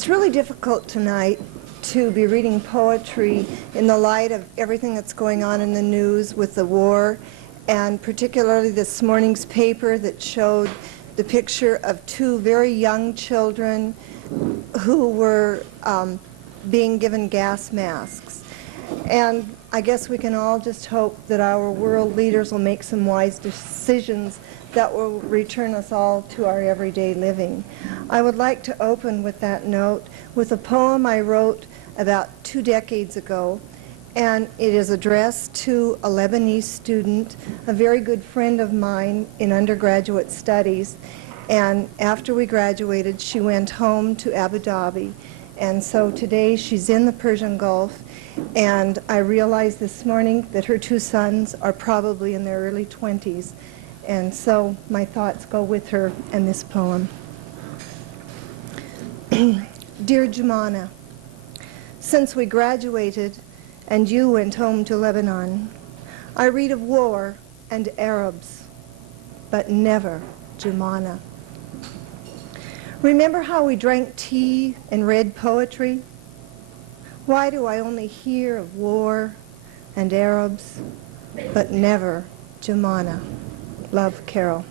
It's really difficult tonight to be reading poetry in the light of everything that's going on in the news with the war, and particularly this morning's paper that showed the picture of two very young children who were being given gas masks. And I guess we can all just hope that our world leaders will make some wise decisions that will return us all to our everyday living. I would like to open with that note with a poem I wrote about 2 decades ago, and it is addressed to a Lebanese student, a very good friend of mine in undergraduate studies. And after we graduated, she went home to Abu Dhabi. And so today she's in the Persian Gulf, and I realized this morning that her 2 sons are probably in their early 20s. And so my thoughts go with her and this poem. Dear Jumana, since we graduated and you went home to Lebanon, I read of war and Arabs, but never Jumana. Remember how we drank tea and read poetry? Why do I only hear of war and Arabs, but never Jumana? Love, Carol.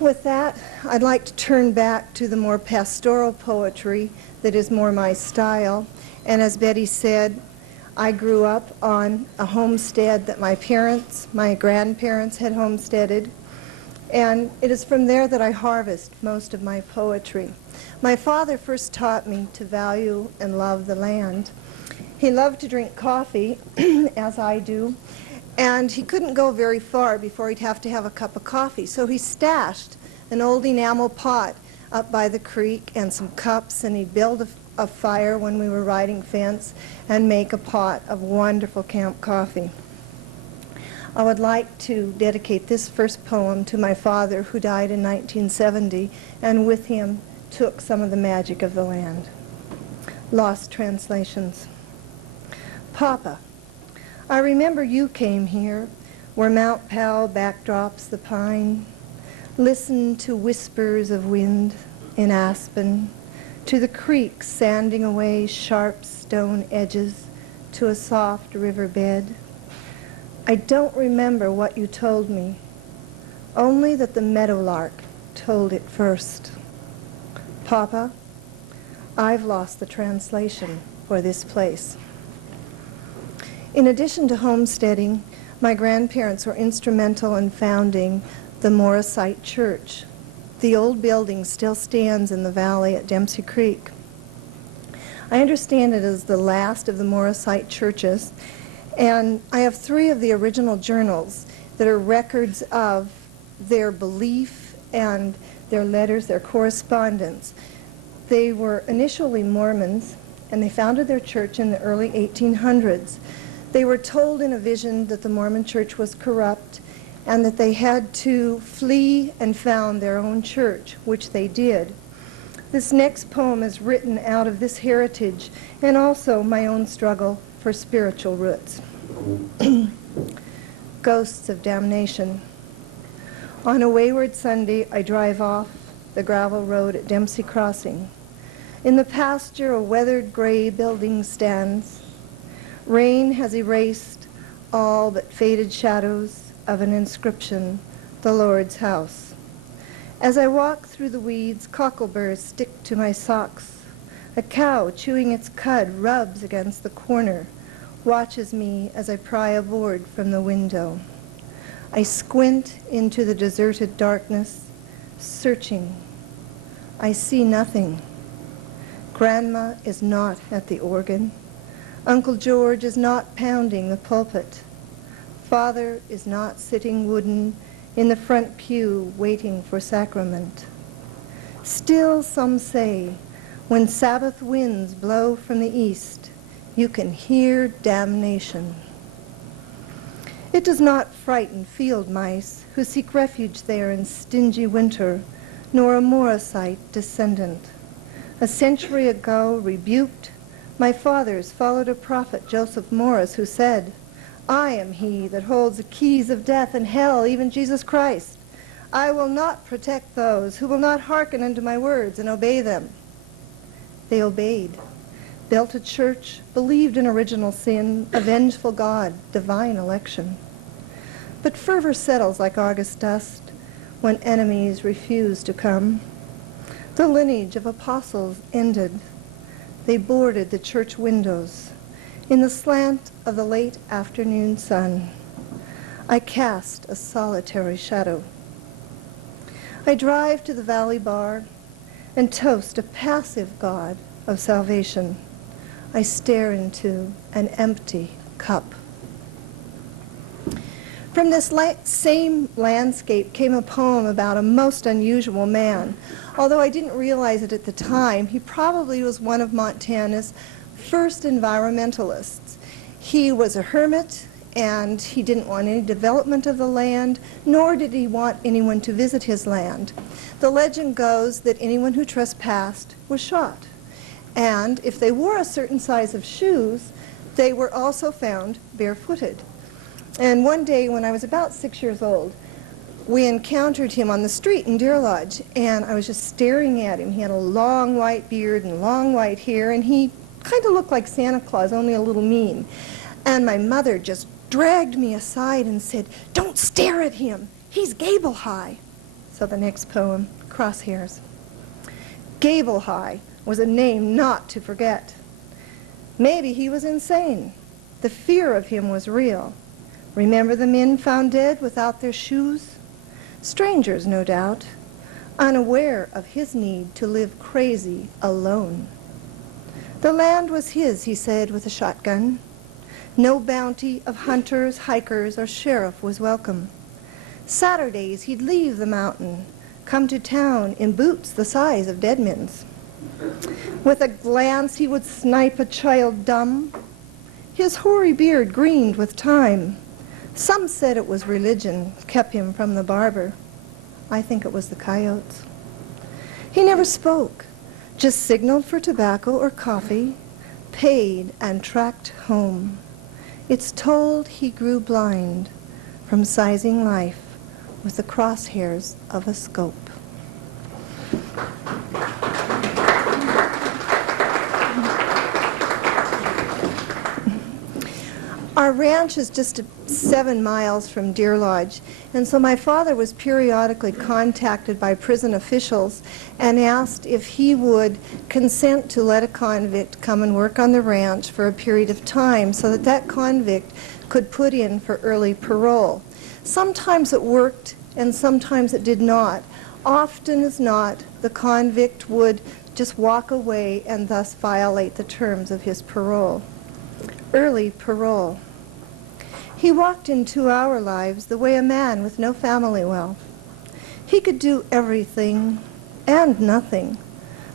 With that, I'd like to turn back to the more pastoral poetry that is more my style. And as Betty said, I grew up on a homestead that my grandparents had homesteaded. And it is from there that I harvest most of my poetry. My father first taught me to value and love the land. He loved to drink coffee, as I do, and he couldn't go very far before he'd have to have a cup of coffee. So he stashed an old enamel pot up by the creek and some cups, and he'd build a fire when we were riding fence and make a pot of wonderful camp coffee. I would like to dedicate this first poem to my father, who died in 1970, and with him took some of the magic of the land. Lost translations. Papa, I remember you came here, where Mount Powell backdrops the pine, listened to whispers of wind in aspen, to the creek sanding away sharp stone edges to a soft river bed. I don't remember what you told me, only that the meadowlark told it first. Papa, I've lost the translation for this place. In addition to homesteading, my grandparents were instrumental in founding the Morrisite Church. The old building still stands in the valley at Dempsey Creek. I understand it is the last of the Morrisite churches, and I have 3 of the original journals that are records of their belief and their letters, their correspondence. They were initially Mormons, and they founded their church in the early 1800s. They were told in a vision that the Mormon church was corrupt and that they had to flee and found their own church, which they did. This next poem is written out of this heritage and also my own struggle for spiritual roots. Ghosts of Damnation. On a wayward Sunday, I drive off the gravel road at Dempsey Crossing. In the pasture, a weathered gray building stands. Rain has erased all but faded shadows of an inscription, the Lord's house. As I walk through the weeds, cockleburs stick to my socks. A cow chewing its cud rubs against the corner, watches me as I pry a board from the window. I squint into the deserted darkness, searching. I see nothing. Grandma is not at the organ. Uncle George is not pounding the pulpit. Father is not sitting wooden in the front pew waiting for sacrament. Still, some say, when Sabbath winds blow from the east, you can hear damnation. It does not frighten field mice who seek refuge there in stingy winter, nor a Morrisite descendant. A century ago rebuked, my fathers followed a prophet, Joseph Morris, who said, I am he that holds the keys of death and hell, even Jesus Christ. I will not protect those who will not hearken unto my words and obey them. They obeyed, built a church, believed in original sin, a vengeful God, divine election. But fervor settles like August dust when enemies refuse to come. The lineage of apostles ended. They boarded the church windows. In the slant of the late afternoon sun, I cast a solitary shadow. I drive to the Valley Bar and toast a passive God of salvation. I stare into an empty cup. From this same landscape came a poem about a most unusual man. Although I didn't realize it at the time, he probably was one of Montana's first environmentalists. He was a hermit, and he didn't want any development of the land, nor did he want anyone to visit his land. The legend goes that anyone who trespassed was shot. And if they wore a certain size of shoes, they were also found barefooted. And one day when I was about 6 years old, we encountered him on the street in Deer Lodge, and I was just staring at him. He had a long white beard and long white hair, and he kind of looked like Santa Claus, only a little mean. And my mother just dragged me aside and said, "Don't stare at him. He's Gable High." So the next poem, Crosshairs. Gable High was a name not to forget. Maybe he was insane. The fear of him was real. Remember the men found dead without their shoes? Strangers, no doubt, unaware of his need to live crazy alone. The land was his, he said with a shotgun. No bounty of hunters, hikers, or sheriff was welcome. Saturdays he'd leave the mountain, come to town in boots the size of dead men's. With a glance he would snipe a child dumb. His hoary beard greened with time. Some said it was religion kept him from the barber. I think it was the coyotes. He never spoke, just signaled for tobacco or coffee, paid and tracked home. It's told he grew blind from sizing life with the crosshairs of a scope. Our ranch is just 7 miles from Deer Lodge, and so my father was periodically contacted by prison officials and asked if he would consent to let a convict come and work on the ranch for a period of time so that that convict could put in for early parole. Sometimes it worked and sometimes it did not. Often as not, the convict would just walk away and thus violate the terms of his parole. Early parole. He walked into our lives the way a man with no family wealth. He could do everything and nothing,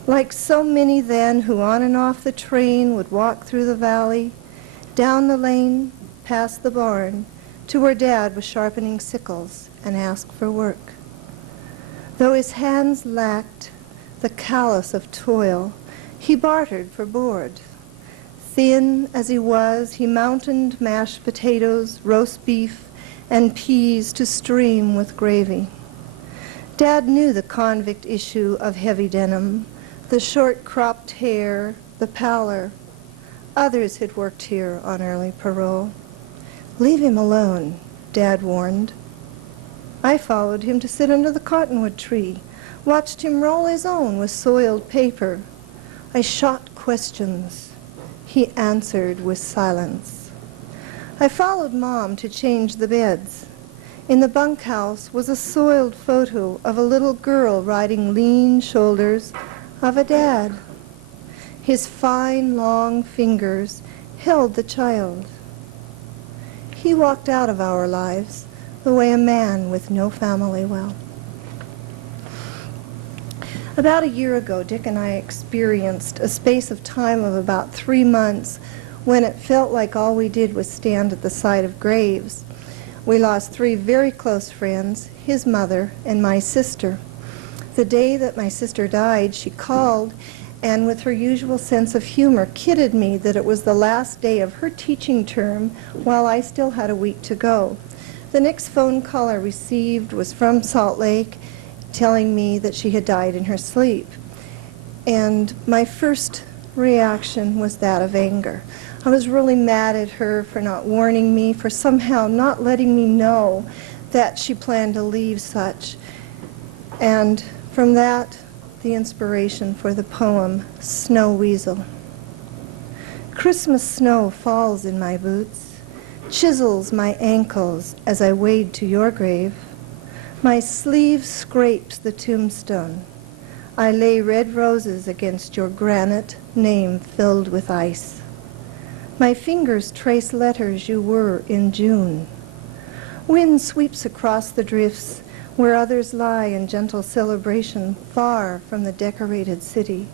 like so many then who on and off the train would walk through the valley, down the lane, past the barn, to where Dad was sharpening sickles and asked for work. Though his hands lacked the callous of toil, he bartered for board. Thin as he was, he mountained mashed potatoes, roast beef, and peas to stream with gravy. Dad knew the convict issue of heavy denim, the short-cropped hair, the pallor. Others had worked here on early parole. "Leave him alone," Dad warned. I followed him to sit under the cottonwood tree, watched him roll his own with soiled paper. I shot questions. He answered with silence. I followed Mom to change the beds. In the bunkhouse was a soiled photo of a little girl riding lean shoulders of a dad. His fine, long fingers held the child. He walked out of our lives the way a man with no family will. About a year ago, Dick and I experienced a space of time of about 3 months when it felt like all we did was stand at the side of graves. We lost 3 very close friends, his mother and my sister. The day that my sister died, she called and with her usual sense of humor kidded me that it was the last day of her teaching term while I still had a week to go. The next phone call I received was from Salt Lake, telling me that she had died in her sleep. And my first reaction was that of anger. I was really mad at her for not warning me, for somehow not letting me know that she planned to leave such. And from that, the inspiration for the poem, Snow Weasel. Christmas snow falls in my boots, chisels my ankles as I wade to your grave. My sleeve scrapes the tombstone. I lay red roses against your granite name filled with ice. My fingers trace letters you were in June. Wind sweeps across the drifts where others lie in gentle celebration far from the decorated city.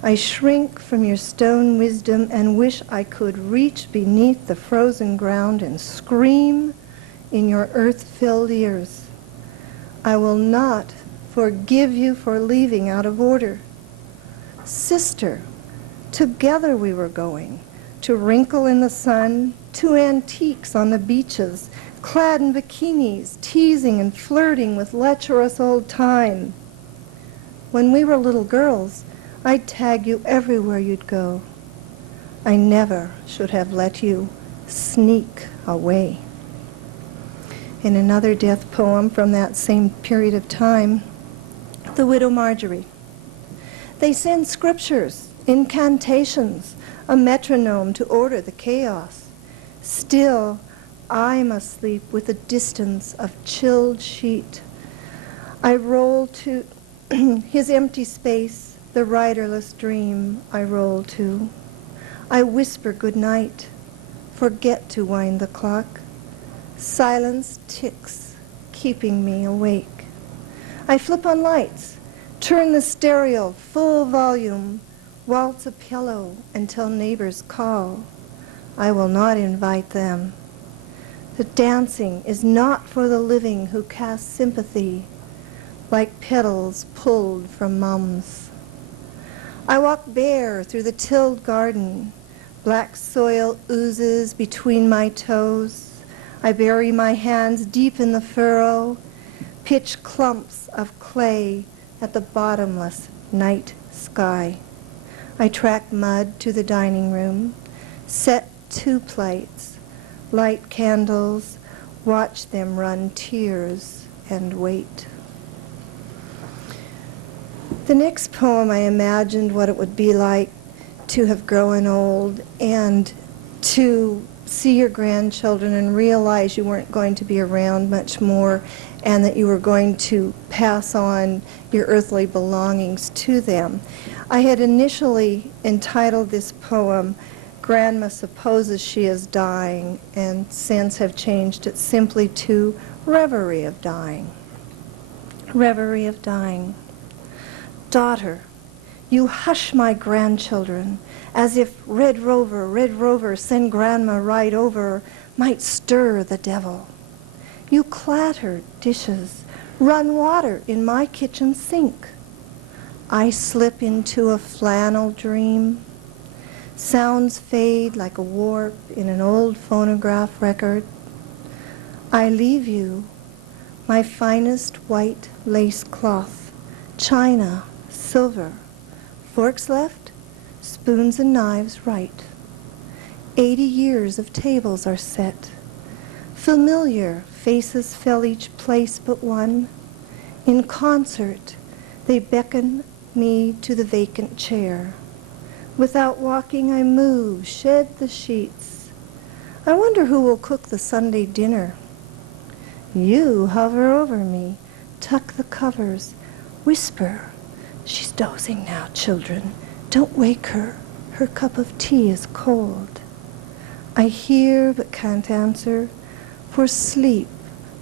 I shrink from your stone wisdom and wish I could reach beneath the frozen ground and scream in your earth-filled ears. I will not forgive you for leaving out of order. Sister, together we were going, to wrinkle in the sun, to antiques on the beaches, clad in bikinis, teasing and flirting with lecherous old time. When we were little girls, I'd tag you everywhere you'd go. I never should have let you sneak away. In another death poem from that same period of time, The Widow Marjorie. They send scriptures, incantations, a metronome to order the chaos. Still, I must sleep with a distance of chilled sheet. I roll to his empty space, the riderless dream I roll to. I whisper good night, forget to wind the clock. Silence ticks, keeping me awake. I flip on lights, turn the stereo full volume, waltz a pillow until neighbors call. I will not invite them. The dancing is not for the living who cast sympathy like petals pulled from mums. I walk bare through the tilled garden. Black soil oozes between my toes. I bury my hands deep in the furrow, pitch clumps of clay at the bottomless night sky. I track mud to the dining room, set 2 plates, light candles, watch them run tears, and wait. The next poem, I imagined what it would be like to have grown old and to see your grandchildren and realize you weren't going to be around much more and that you were going to pass on your earthly belongings to them. I had initially entitled this poem, Grandma Supposes She is Dying, and since have changed it simply to Reverie of Dying. Reverie of Dying. Daughter, you hush my grandchildren, as if Red Rover, send Grandma right over, might stir the devil. You clatter dishes, run water in my kitchen sink. I slip into a flannel dream. Sounds fade like a warp in an old phonograph record. I leave you my finest white lace cloth, china, silver, forks left, spoons and knives right. 80 years of tables are set. Familiar faces fill each place but one. In concert, they beckon me to the vacant chair. Without walking, I move, shed the sheets. I wonder who will cook the Sunday dinner. You hover over me, tuck the covers, whisper, she's dozing now, children. Don't wake her. Her cup of tea is cold. I hear but can't answer, for sleep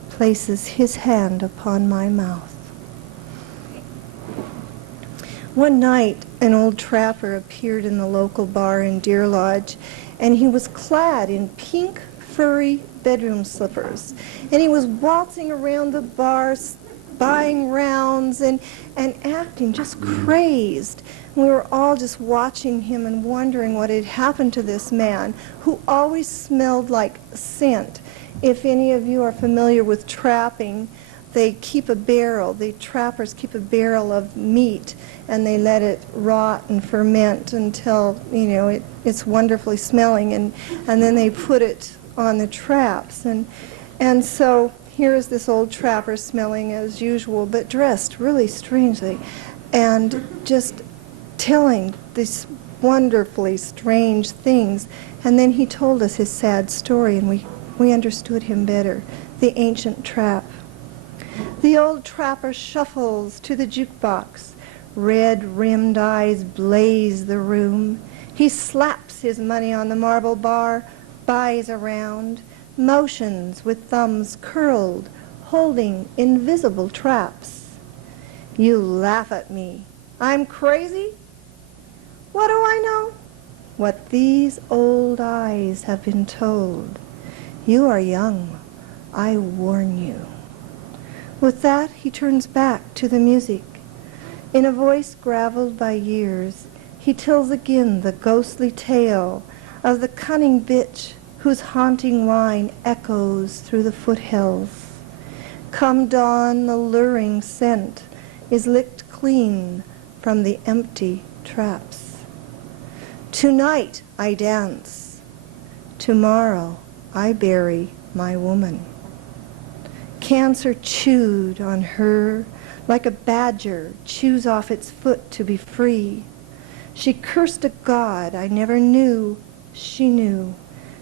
places his hand upon my mouth. One night, an old trapper appeared in the local bar in Deer Lodge, and he was clad in pink, furry bedroom slippers. And he was waltzing around the bar, buying rounds and acting just crazed. We were all just watching him and wondering what had happened to this man, who always smelled like scent. If any of you are familiar with trapping, they keep a barrel, the trappers keep a barrel of meat, and they let it rot and ferment until, you know, it's wonderfully smelling, and then they put it on the traps. And so here is this old trapper smelling as usual, but dressed really strangely, and just telling these wonderfully strange things. And then he told us his sad story, and we understood him better. The ancient trap. The old trapper shuffles to the jukebox. Red-rimmed eyes blaze the room. He slaps his money on the marble bar, buys around, motions with thumbs curled, holding invisible traps. You laugh at me. I'm crazy? What do I know? What these old eyes have been told. You are young. I warn you. With that, he turns back to the music. In a voice graveled by years, he tells again the ghostly tale of the cunning bitch whose haunting whine echoes through the foothills. Come dawn, the luring scent is licked clean from the empty traps. Tonight I dance. Tomorrow I bury my woman. Cancer chewed on her like a badger chews off its foot to be free. She cursed a god I never knew she knew,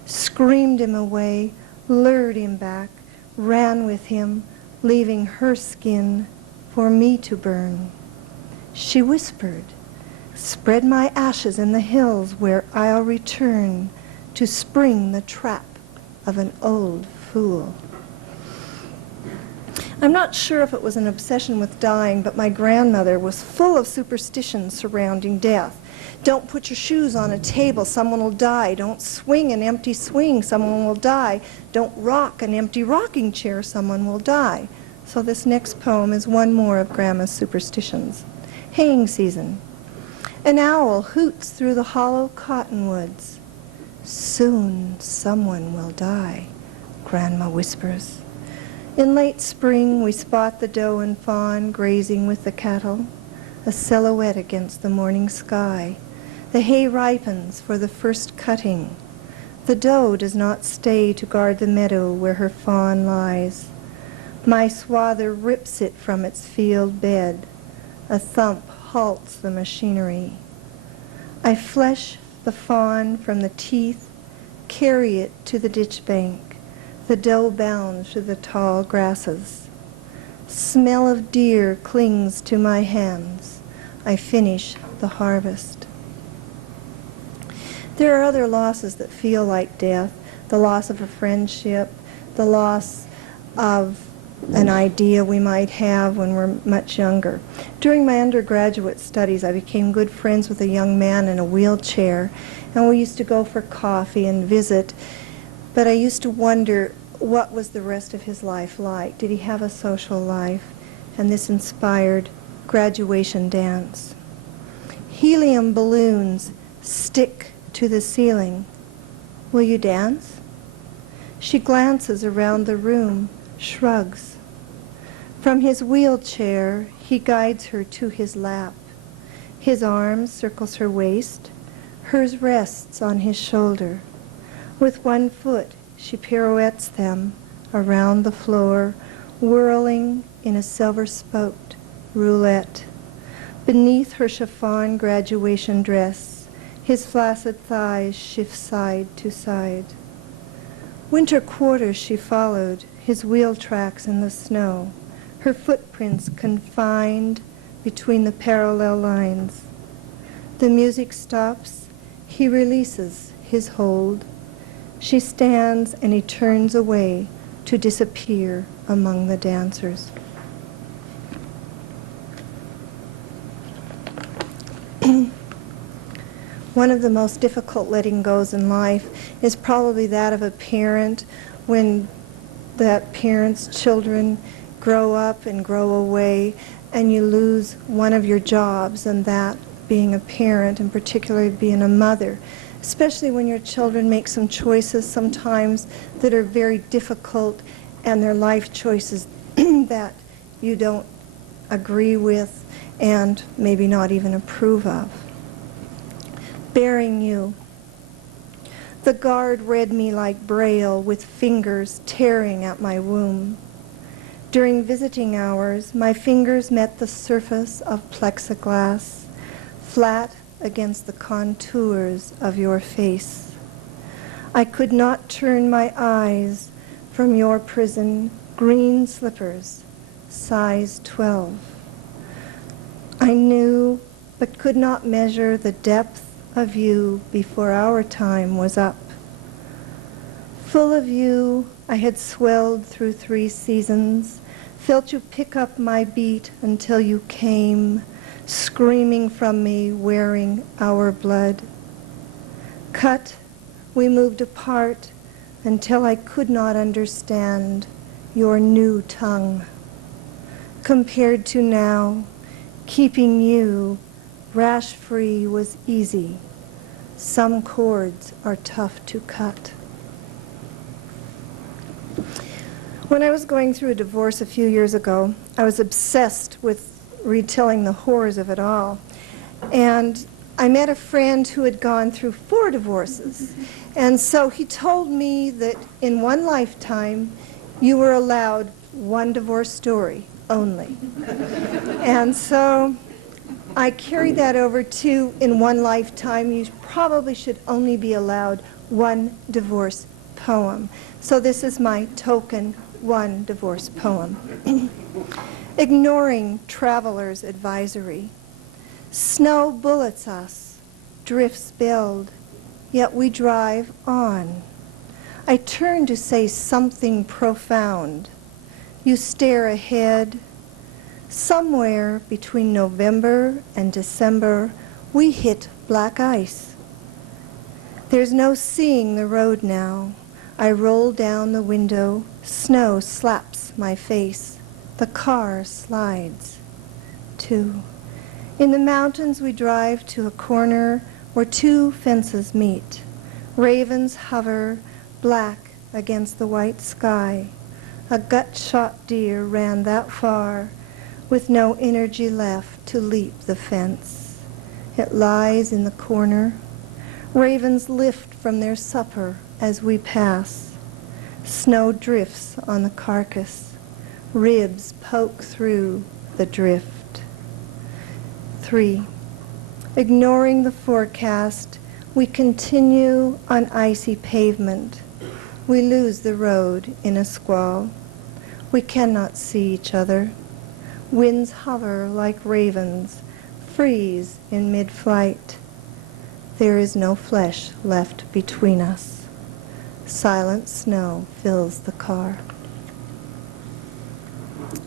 screamed him away, lured him back, ran with him, leaving her skin for me to burn. She whispered, spread my ashes in the hills where I'll return to spring the trap of an old fool. I'm not sure if it was an obsession with dying, but my grandmother was full of superstitions surrounding death. Don't put your shoes on a table, someone will die. Don't swing an empty swing, someone will die. Don't rock an empty rocking chair, someone will die. So this next poem is one more of Grandma's superstitions. Haying season. An owl hoots through the hollow cottonwoods. Soon someone will die, Grandma whispers. In late spring, we spot the doe and fawn grazing with the cattle, a silhouette against the morning sky. The hay ripens for the first cutting. The doe does not stay to guard the meadow where her fawn lies. My swather rips it from its field bed. A thump halts the machinery. I flesh the fawn from the teeth, carry it to the ditch bank. The doe bounds through the tall grasses. Smell of deer clings to my hands. I finish the harvest. There are other losses that feel like death, the loss of a friendship, the loss of an idea we might have when we're much younger. During my undergraduate studies, I became good friends with a young man in a wheelchair, and we used to go for coffee and visit, but I used to wonder, what was the rest of his life like? Did he have a social life? And this inspired graduation dance. Helium balloons stick to the ceiling. Will you dance? She glances around the room, shrugs. From his wheelchair, he guides her to his lap. His arm circles her waist. Hers rests on his shoulder. With one foot, she pirouettes them around the floor, whirling in a silver-spoked roulette. Beneath her chiffon graduation dress, his flaccid thighs shift side to side. Winter quarters she followed, his wheel tracks in the snow, her footprints confined between the parallel lines. The music stops, he releases his hold. She stands and he turns away to disappear among the dancers. One of the most difficult letting goes in life is probably that of a parent when that parent's children grow up and grow away and you lose one of your jobs, and that being a parent and particularly being a mother. Especially when your children make some choices sometimes that are very difficult and their life choices that you don't agree with and maybe not even approve of. Bearing you. The guard read me like Braille with fingers tearing at my womb. During visiting hours, my fingers met the surface of plexiglass, flat against the contours of your face. I could not turn my eyes from your prison green slippers, size 12. I knew but could not measure the depth of you before our time was up. Full of you, I had swelled through 3 seasons, felt you pick up my beat until you came, screaming from me, wearing our blood. Cut, we moved apart until I could not understand your new tongue. Compared to now, keeping you rash-free was easy. Some cords are tough to cut. When I was going through a divorce a few years ago, I was obsessed with retelling the horrors of it all. And I met a friend who had gone through 4 divorces. And so he told me that in one lifetime, you were allowed 1 divorce story only. And so I carried that over to, in one lifetime, you probably should only be allowed 1 divorce poem. So this is my token 1 divorce poem. Ignoring traveler's advisory. Snow bullets us, drifts build, yet we drive on. I turn to say something profound. You stare ahead. Somewhere between November and December, we hit black ice. There's no seeing the road now. I roll down the window. Snow slaps my face. The car slides. 2. In the mountains we drive to a corner where 2 fences meet. Ravens hover, black against the white sky. A gut-shot deer ran that far with no energy left to leap the fence. It lies in the corner. Ravens lift from their supper as we pass. Snow drifts on the carcass. Ribs poke through the drift. 3. Ignoring the forecast, we continue on icy pavement. We lose the road in a squall. We cannot see each other. Winds hover like ravens, freeze in mid-flight. There is no flesh left between us. Silent snow fills the car.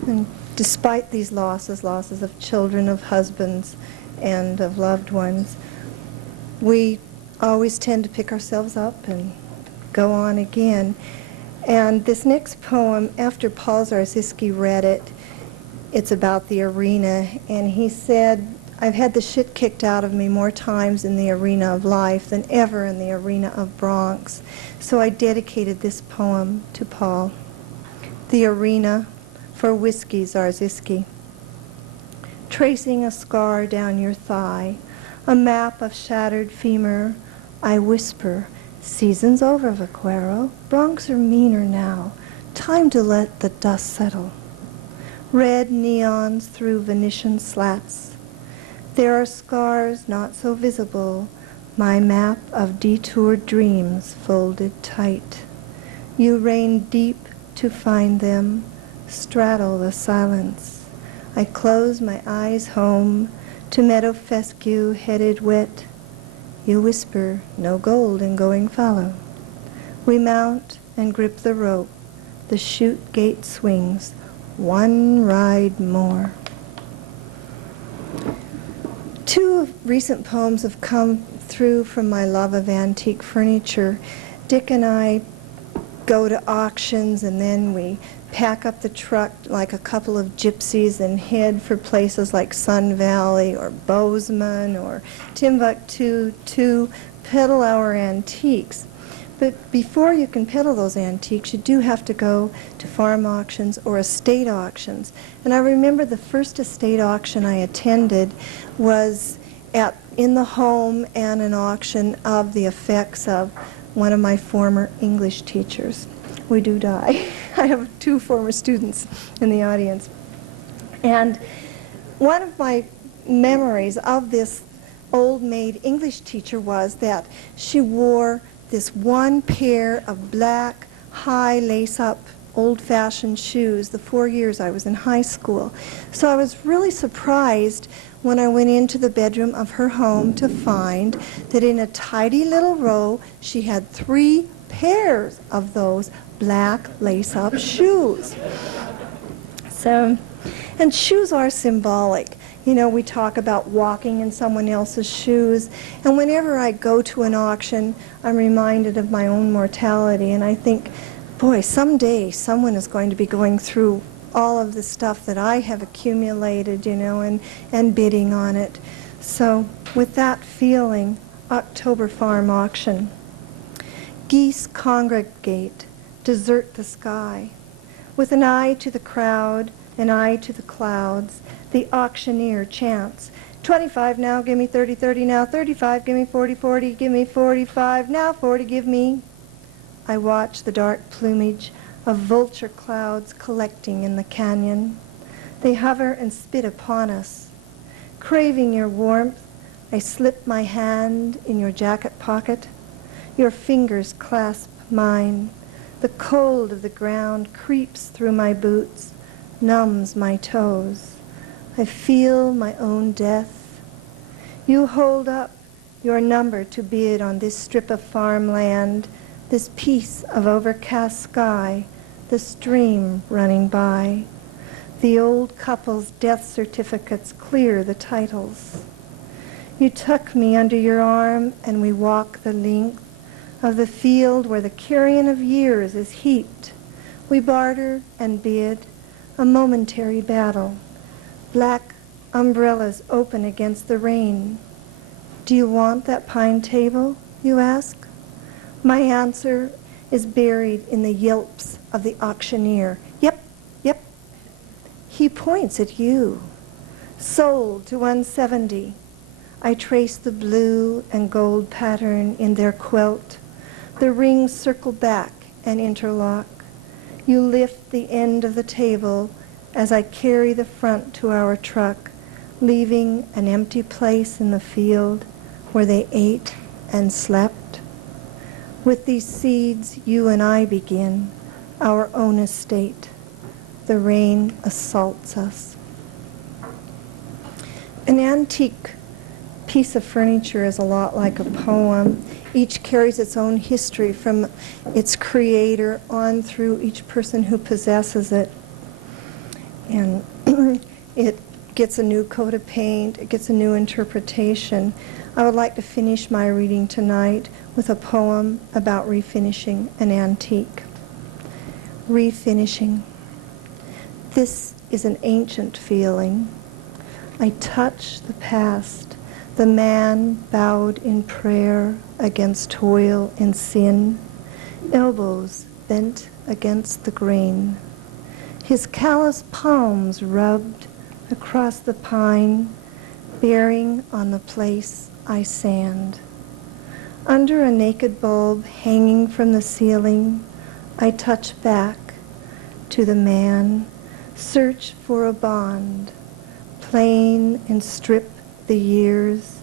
And despite these losses of children, of husbands, and of loved ones, we always tend to pick ourselves up and go on again. And this next poem, after Paul Zarzyski read it, it's about the arena, and he said, I've had the shit kicked out of me more times in the arena of life than ever in the arena of Bronx. So I dedicated this poem to Paul. The Arena for Whiskey Zarzyski. Tracing a scar down your thigh, a map of shattered femur, I whisper, season's over, Vaquero. Bronx are meaner now. Time to let the dust settle. Red neons through Venetian slats. There are scars not so visible, my map of detoured dreams folded tight. You rain deep to find them, straddle the silence. I close my eyes home to meadow fescue headed wet. You whisper, no gold in going fallow. We mount and grip the rope. The chute gate swings. 1 ride more. 2 recent poems have come through from my love of antique furniture. Dick and I go to auctions, and then we pack up the truck like a couple of gypsies and head for places like Sun Valley or Bozeman or Timbuktu to peddle our antiques. But before you can peddle those antiques, you do have to go to farm auctions or estate auctions. And I remember the first estate auction I attended was in the home and an auction of the effects of one of my former English teachers. We do die. I have 2 former students in the audience. And one of my memories of this old maid English teacher was that she wore this one pair of black, high lace-up, old-fashioned shoes the 4 years I was in high school. So I was really surprised when I went into the bedroom of her home to find that in a tidy little row she had 3 pairs of those black lace-up shoes. So, and shoes are symbolic. You know, we talk about walking in someone else's shoes, and whenever I go to an auction, I'm reminded of my own mortality, and I think, boy, someday someone is going to be going through all of the stuff that I have accumulated, you know, and bidding on it. So, with that feeling, October Farm Auction. Geese congregate, desert the sky. With an eye to the crowd, an eye to the clouds, the auctioneer chants, 25 now, give me 30, 30 now, 35, give me 40, 40, give me 45, now 40, give me. I watch the dark plumage of vulture clouds collecting in the canyon. They hover and spit upon us. Craving your warmth, I slip my hand in your jacket pocket. Your fingers clasp mine. The cold of the ground creeps through my boots, numbs my toes. I feel my own death. You hold up your number to bid on this strip of farmland, this piece of overcast sky, the stream running by. The old couple's death certificates clear the titles. You tuck me under your arm and we walk the length of the field where the carrion of years is heaped. We barter and bid, a momentary battle. Black umbrellas open against the rain. Do you want that pine table, you ask? My answer is buried in the yelps of the auctioneer. Yep, yep. He points at you. Sold to 170. I trace the blue and gold pattern in their quilt. The rings circle back and interlock. You lift the end of the table as I carry the front to our truck, leaving an empty place in the field where they ate and slept. With these seeds, you and I begin our own estate. The rain assaults us. An antique piece of furniture is a lot like a poem. Each carries its own history from its creator on through each person who possesses it. And it gets a new coat of paint, it gets a new interpretation. I would like to finish my reading tonight with a poem about refinishing an antique. Refinishing. This is an ancient feeling. I touch the past, the man bowed in prayer against toil and sin, elbows bent against the grain, his callous palms rubbed across the pine, bearing on the place I sand. Under a naked bulb hanging from the ceiling, I touch back to the man, search for a bond, plane and strip the years,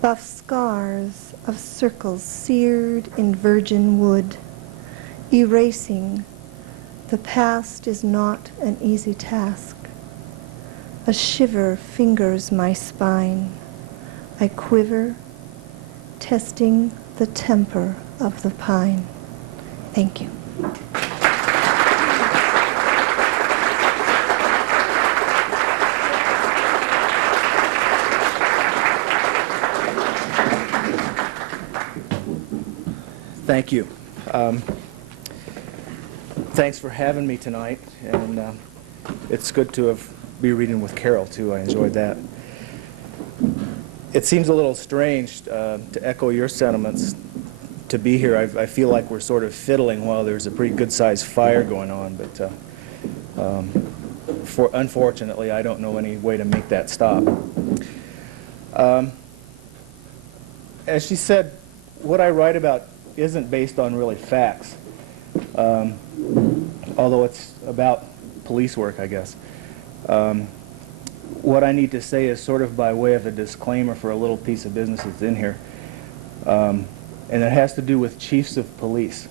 buff scars of circles seared in virgin wood. Erasing the past is not an easy task. A shiver fingers my spine. I quiver, testing the temper of the pine. Thank you. Thank you. Thanks for having me tonight, and it's good to be reading with Carol too. I enjoyed that. It seems a little strange to echo your sentiments to be here. I feel like we're sort of fiddling while there's a pretty good-sized fire going on, but unfortunately, I don't know any way to make that stop. As she said, what I write about isn't based on really facts, although it's about police work, I guess. What I need to say is sort of by way of a disclaimer for a little piece of business that's in here, and it has to do with chiefs of police.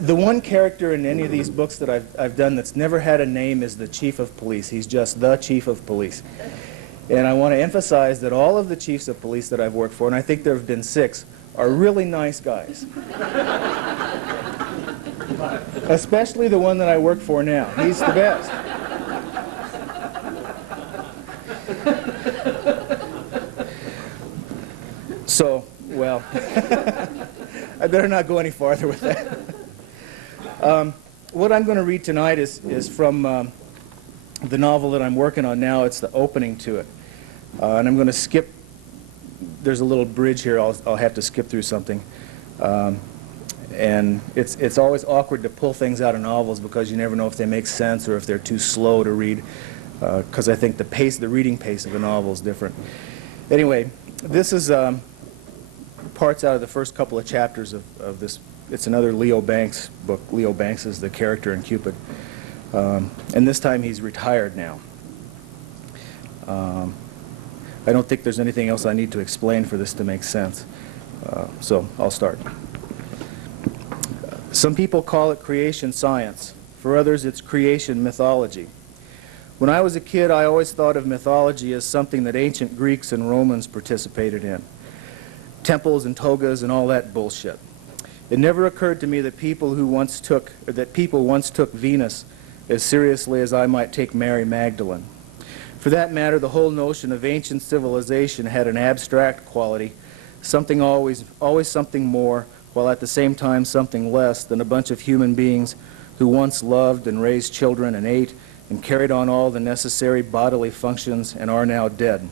The one character in any of these books that I've done that's never had a name is the chief of police. He's just the chief of police. And I want to emphasize that all of the chiefs of police that I've worked for, and I think there have been 6, are really nice guys. Especially the one that I work for now. He's the best. So, well, I better not go any farther with that. What I'm going to read tonight is from the novel that I'm working on now. It's the opening to it. And I'm going to skip, there's a little bridge here, I'll have to skip through something. And it's always awkward to pull things out of novels because you never know if they make sense or if they're too slow to read, because I think the reading pace of a novel is different. Anyway, this is parts out of the first couple of chapters of this. It's another Leo Banks book. Leo Banks is the character in Cupid. And this time he's retired now. I don't think there's anything else I need to explain for this to make sense. So I'll start. Some people call it creation science. For others, it's creation mythology. When I was a kid, I always thought of mythology as something that ancient Greeks and Romans participated in. Temples and togas and all that bullshit. It never occurred to me that people once took Venus as seriously as I might take Mary Magdalene. For that matter, the whole notion of ancient civilization had an abstract quality, something always something more, while at the same time something less than a bunch of human beings who once loved and raised children and ate and carried on all the necessary bodily functions and are now dead.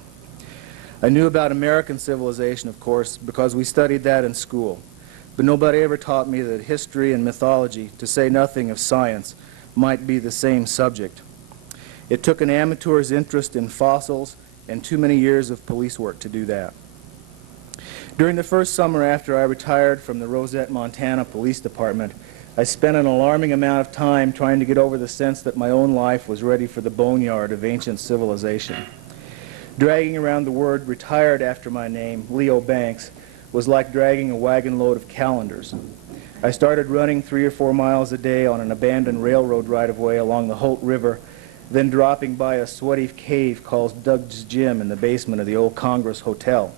I knew about American civilization, of course, because we studied that in school. But nobody ever taught me that history and mythology, to say nothing of science, might be the same subject. It took an amateur's interest in fossils and too many years of police work to do that. During the first summer after I retired from the Rosette, Montana Police Department, I spent an alarming amount of time trying to get over the sense that my own life was ready for the boneyard of ancient civilization. Dragging around the word retired after my name, Leo Banks, was like dragging a wagon load of calendars. I started running 3 or 4 miles a day on an abandoned railroad right-of-way along the Holt River, then dropping by a sweaty cave called Doug's Gym in the basement of the old Congress Hotel.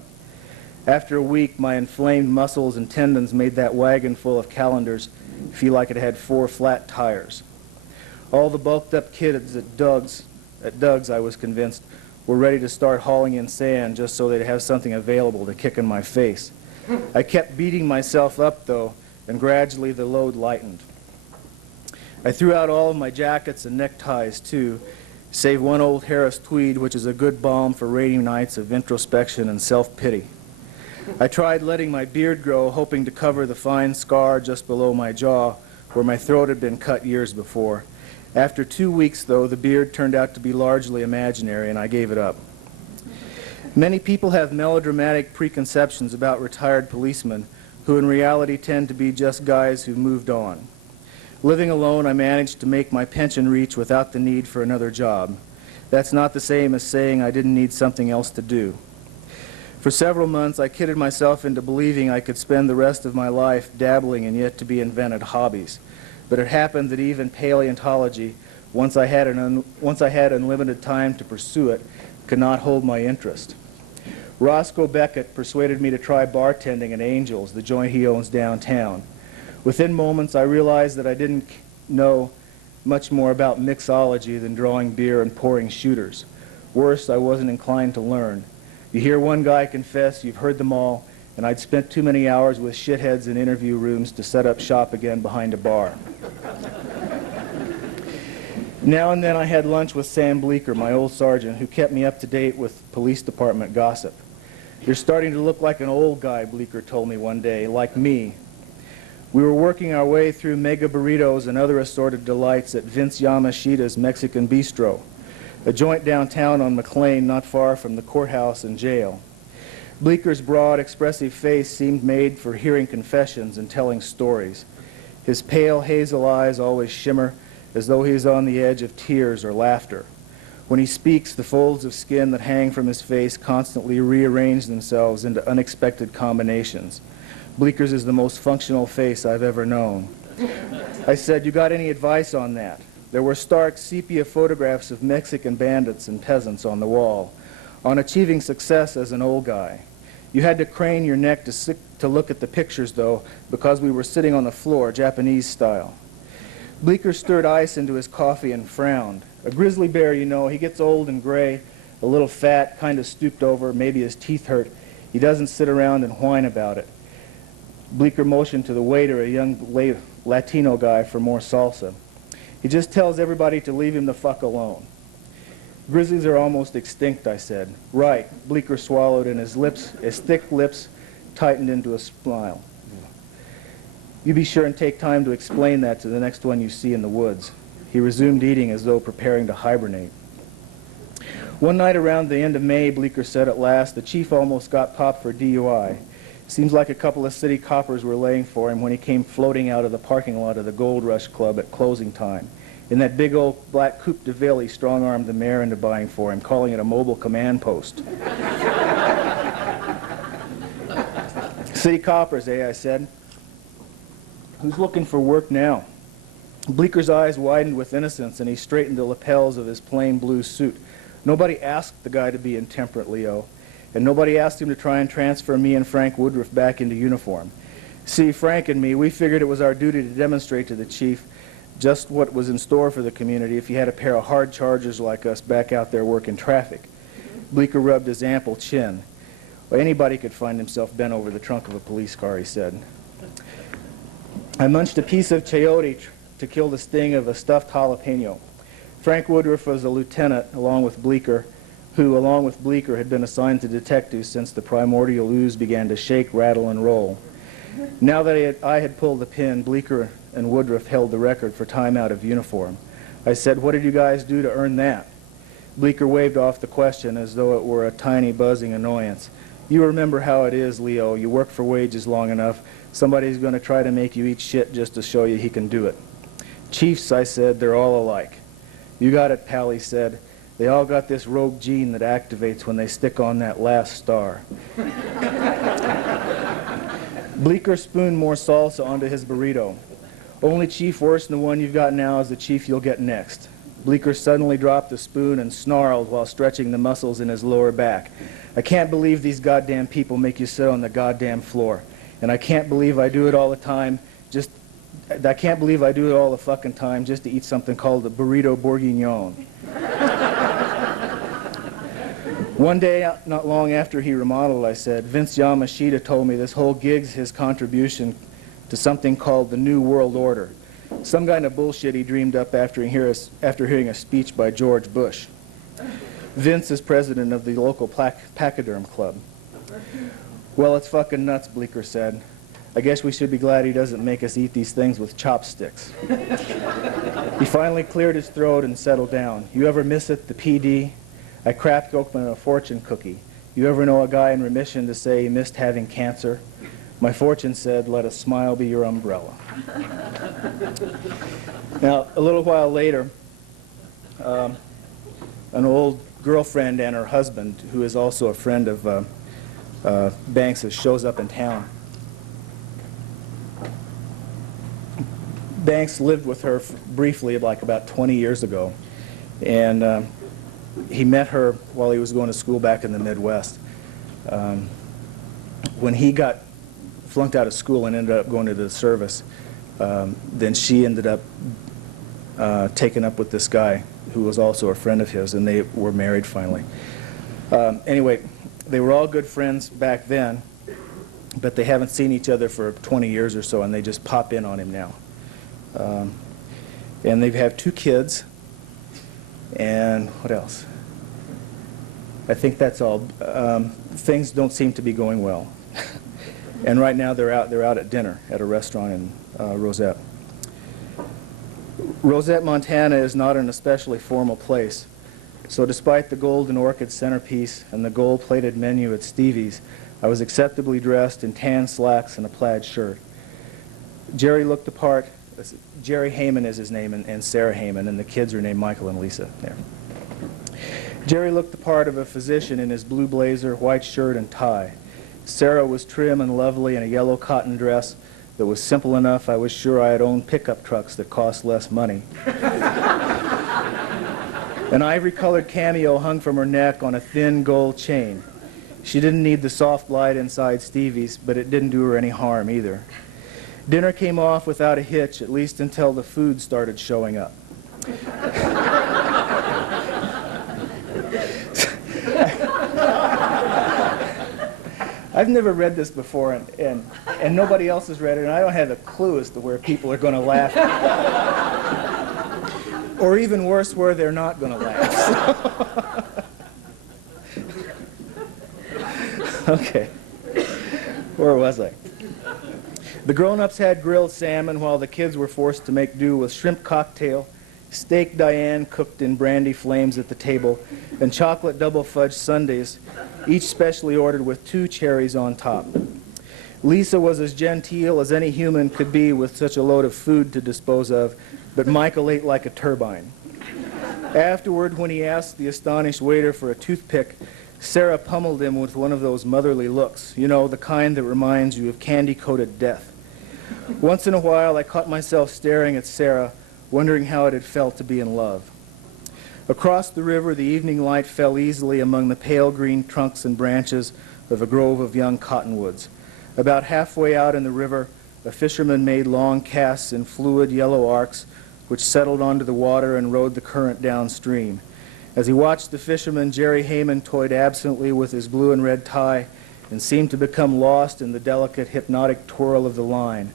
After a week, my inflamed muscles and tendons made that wagon full of calendars feel like it had 4 flat tires. All the bulked-up kids at Doug's, I was convinced, were ready to start hauling in sand just so they'd have something available to kick in my face. I kept beating myself up, though, and gradually the load lightened. I threw out all of my jackets and neckties, too, save one old Harris tweed, which is a good balm for rainy nights of introspection and self-pity. I tried letting my beard grow, hoping to cover the fine scar just below my jaw, where my throat had been cut years before. After 2 weeks, though, the beard turned out to be largely imaginary, and I gave it up. Many people have melodramatic preconceptions about retired policemen, who in reality tend to be just guys who've moved on. Living alone, I managed to make my pension reach without the need for another job. That's not the same as saying I didn't need something else to do. For several months, I kidded myself into believing I could spend the rest of my life dabbling in yet-to-be-invented hobbies. But it happened that even paleontology, once I had unlimited time to pursue it, could not hold my interest. Roscoe Beckett persuaded me to try bartending at Angel's, the joint he owns downtown. Within moments, I realized that I didn't know much more about mixology than drawing beer and pouring shooters. Worse, I wasn't inclined to learn. You hear one guy confess, you've heard them all, and I'd spent too many hours with shitheads in interview rooms to set up shop again behind a bar. Now and then I had lunch with Sam Bleecker, my old sergeant, who kept me up to date with police department gossip. "You're starting to look like an old guy," Bleecker told me one day, "like me." We were working our way through mega burritos and other assorted delights at Vince Yamashita's Mexican Bistro, a joint downtown on McLean not far from the courthouse and jail. Bleeker's broad, expressive face seemed made for hearing confessions and telling stories. His pale hazel eyes always shimmer as though he is on the edge of tears or laughter. When he speaks, the folds of skin that hang from his face constantly rearrange themselves into unexpected combinations. Bleeker's is the most functional face I've ever known. I said, "You got any advice on that?" There were stark sepia photographs of Mexican bandits and peasants on the wall. On achieving success as an old guy. You had to crane your neck to look at the pictures, though, because we were sitting on the floor, Japanese style. Bleecker stirred ice into his coffee and frowned. A grizzly bear, you know, he gets old and gray, a little fat, kind of stooped over, maybe his teeth hurt. He doesn't sit around and whine about it. Bleecker motioned to the waiter, a young Latino guy, for more salsa. He just tells everybody to leave him the fuck alone. Grizzlies are almost extinct, I said. Right, Bleecker swallowed, and his thick lips tightened into a smile. You be sure and take time to explain that to the next one you see in the woods. He resumed eating as though preparing to hibernate. One night around the end of May, Bleecker said at last, the chief almost got popped for DUI. Seems like a couple of city coppers were laying for him when he came floating out of the parking lot of the Gold Rush Club at closing time. In that big old black Coupe de Ville, he strong-armed the mayor into buying for him, calling it a mobile command post. City coppers, I said. Who's looking for work now? Bleeker's eyes widened with innocence, and he straightened the lapels of his plain blue suit. Nobody asked the guy to be intemperate, Leo, and nobody asked him to try and transfer me and Frank Woodruff back into uniform. See, Frank and me, we figured it was our duty to demonstrate to the chief just what was in store for the community if he had a pair of hard chargers like us back out there working traffic. Bleecker rubbed his ample chin. Well, anybody could find himself bent over the trunk of a police car, he said. I munched a piece of chayote to kill the sting of a stuffed jalapeno. Frank Woodruff was a lieutenant along with Bleecker, who, along with Bleecker, had been assigned to detectives since the primordial ooze began to shake, rattle, and roll. Now that I had pulled the pin, Bleecker and Woodruff held the record for time out of uniform. I said, "What did you guys do to earn that?" Bleecker waved off the question as though it were a tiny buzzing annoyance. "You remember how it is, Leo. You work for wages long enough, somebody's going to try to make you eat shit just to show you he can do it." "Chiefs," I said, "they're all alike." "You got it, pal," he said. "They all got this rogue gene that activates when they stick on that last star." Bleecker spooned more salsa onto his burrito. "Only chief worse than the one you've got now is the chief you'll get next." Bleecker suddenly dropped the spoon and snarled while stretching the muscles in his lower back. "I can't believe these goddamn people make you sit on the goddamn floor. And I can't believe I do it all the time, I can't believe I do it all the fucking time just to eat something called a burrito bourguignon." One day, not long after he remodeled, I said, "Vince Yamashita told me this whole gig's his contribution to something called the New World Order. Some kind of bullshit he dreamed up after hearing a speech by George Bush. Vince is president of the local pachyderm club." "Well, it's fucking nuts," Bleecker said. "I guess we should be glad he doesn't make us eat these things with chopsticks." He finally cleared his throat and settled down. "You ever miss it, the PD? I cracked open a fortune cookie. You ever know a guy in remission to say he missed having cancer? My fortune said, let a smile be your umbrella." Now, a little while later, an old girlfriend and her husband, who is also a friend of Banks's, shows up in town. Banks lived with her briefly, like about 20 years ago, and he met her while he was going to school back in the Midwest. When he got flunked out of school and ended up going to the service, then she ended up taking up with this guy who was also a friend of his, and they were married finally. Anyway, they were all good friends back then, but they haven't seen each other for 20 years or so, and they just pop in on him now. And they have 2 kids, And what else? I think that's all. Things don't seem to be going well. And right now they're out at dinner at a restaurant in Rosette. Rosette, Montana is not an especially formal place. So despite the golden orchid centerpiece and the gold-plated menu at Stevie's, I was acceptably dressed in tan slacks and a plaid shirt. Jerry looked the part. Jerry Heyman is his name, and Sarah Heyman, and the kids are named Michael and Lisa there. Jerry looked the part of a physician in his blue blazer, white shirt, and tie. Sarah was trim and lovely in a yellow cotton dress that was simple enough I was sure I had owned pickup trucks that cost less money. An ivory-colored cameo hung from her neck on a thin gold chain. She didn't need the soft light inside Stevie's, but it didn't do her any harm either. Dinner came off without a hitch, at least until the food started showing up. I've never read this before, and nobody else has read it, and I don't have a clue as to where people are going to laugh. Or even worse, where they're not going to laugh. Okay. Where was I? The grown-ups had grilled salmon while the kids were forced to make do with shrimp cocktail, steak Diane cooked in brandy flames at the table, and chocolate double fudge sundaes, each specially ordered with 2 cherries on top. Lisa was as genteel as any human could be with such a load of food to dispose of, but Michael ate like a turbine. Afterward, when he asked the astonished waiter for a toothpick, Sarah pummeled him with one of those motherly looks, you know, the kind that reminds you of candy-coated death. Once in a while, I caught myself staring at Sarah, wondering how it had felt to be in love. Across the river, the evening light fell easily among the pale green trunks and branches of a grove of young cottonwoods. About halfway out in the river, a fisherman made long casts in fluid yellow arcs, which settled onto the water and rode the current downstream. As he watched the fisherman, Jerry Heyman toyed absently with his blue and red tie and seemed to become lost in the delicate, hypnotic twirl of the line.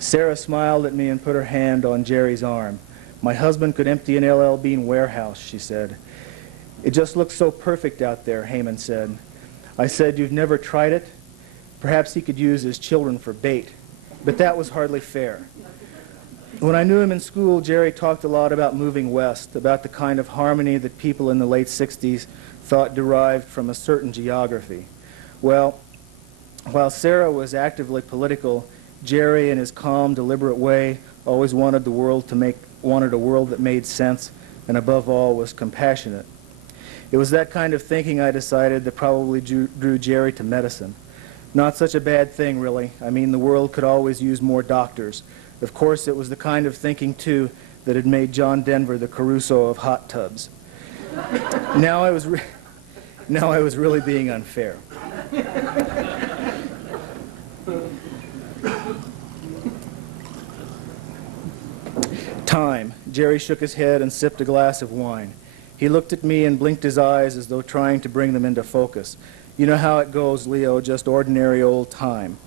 Sarah smiled at me and put her hand on Jerry's arm. "My husband could empty an L.L. Bean warehouse," she said. "It just looks so perfect out there," Heyman said. I said, "You've never tried it? Perhaps he could use his children for bait." But that was hardly fair. When I knew him in school, Jerry talked a lot about moving west, about the kind of harmony that people in the late 60s thought derived from a certain geography. Well, while Sarah was actively political, Jerry, in his calm, deliberate way, always wanted a world that made sense, and above all was compassionate. It was that kind of thinking, I decided, that probably drew Jerry to medicine. Not such a bad thing, really. I mean, the world could always use more doctors. Of course, it was the kind of thinking, too, that had made John Denver the Caruso of hot tubs. Now I was really being unfair. Time. Jerry shook his head and sipped a glass of wine. He looked at me and blinked his eyes as though trying to bring them into focus. "You know how it goes, Leo, just ordinary old time."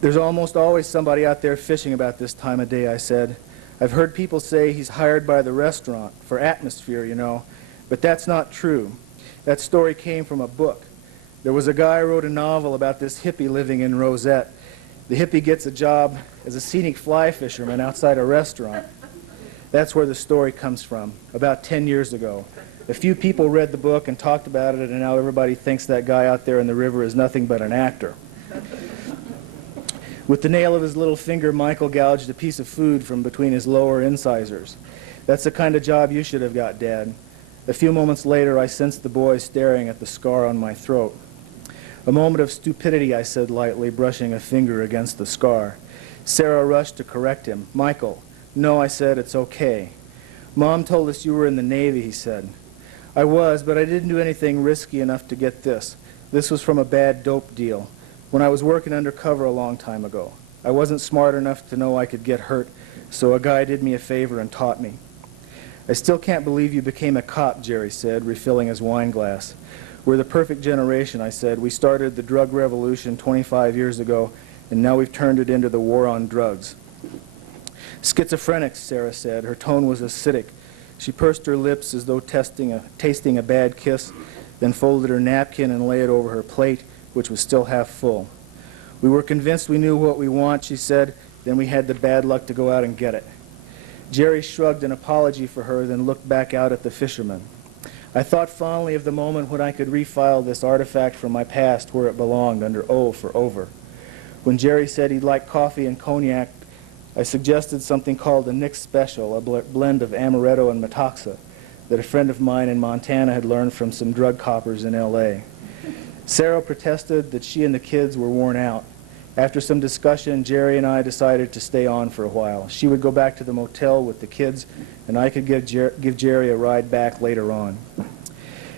"There's almost always somebody out there fishing about this time of day," I said. "I've heard people say he's hired by the restaurant, for atmosphere, you know. But that's not true. That story came from a book. There was a guy who wrote a novel about this hippie living in Rosette. The hippie gets a job as a scenic fly fisherman outside a restaurant. That's where the story comes from, about 10 years ago. A few people read the book and talked about it, and now everybody thinks that guy out there in the river is nothing but an actor." With the nail of his little finger, Michael gouged a piece of food from between his lower incisors. "That's the kind of job you should have got, Dad." A few moments later, I sensed the boy staring at the scar on my throat. "A moment of stupidity," I said lightly, brushing a finger against the scar. Sarah rushed to correct him. "Michael." "No," I said, "it's okay." "Mom told us you were in the Navy," he said. "I was, but I didn't do anything risky enough to get this. This was from a bad dope deal, when I was working undercover a long time ago. I wasn't smart enough to know I could get hurt, so a guy did me a favor and taught me." "I still can't believe you became a cop," Jerry said, refilling his wine glass. "We're the perfect generation," I said. "We started the drug revolution 25 years ago, and now we've turned it into the war on drugs." "Schizophrenics," Sarah said. Her tone was acidic. She pursed her lips as though tasting a bad kiss, then folded her napkin and lay it over her plate, which was still half full. We were convinced we knew what we want, she said, then we had the bad luck to go out and get it. Jerry shrugged an apology for her, then looked back out at the fisherman. I thought fondly of the moment when I could refile this artifact from my past where it belonged, under O for over. When Jerry said he'd like coffee and cognac, I suggested something called a Nick's Special, a blend of amaretto and metoxa, that a friend of mine in Montana had learned from some drug coppers in L.A. Sarah protested that she and the kids were worn out. After some discussion, Jerry and I decided to stay on for a while. She would go back to the motel with the kids, and I could give Jerry a ride back later on.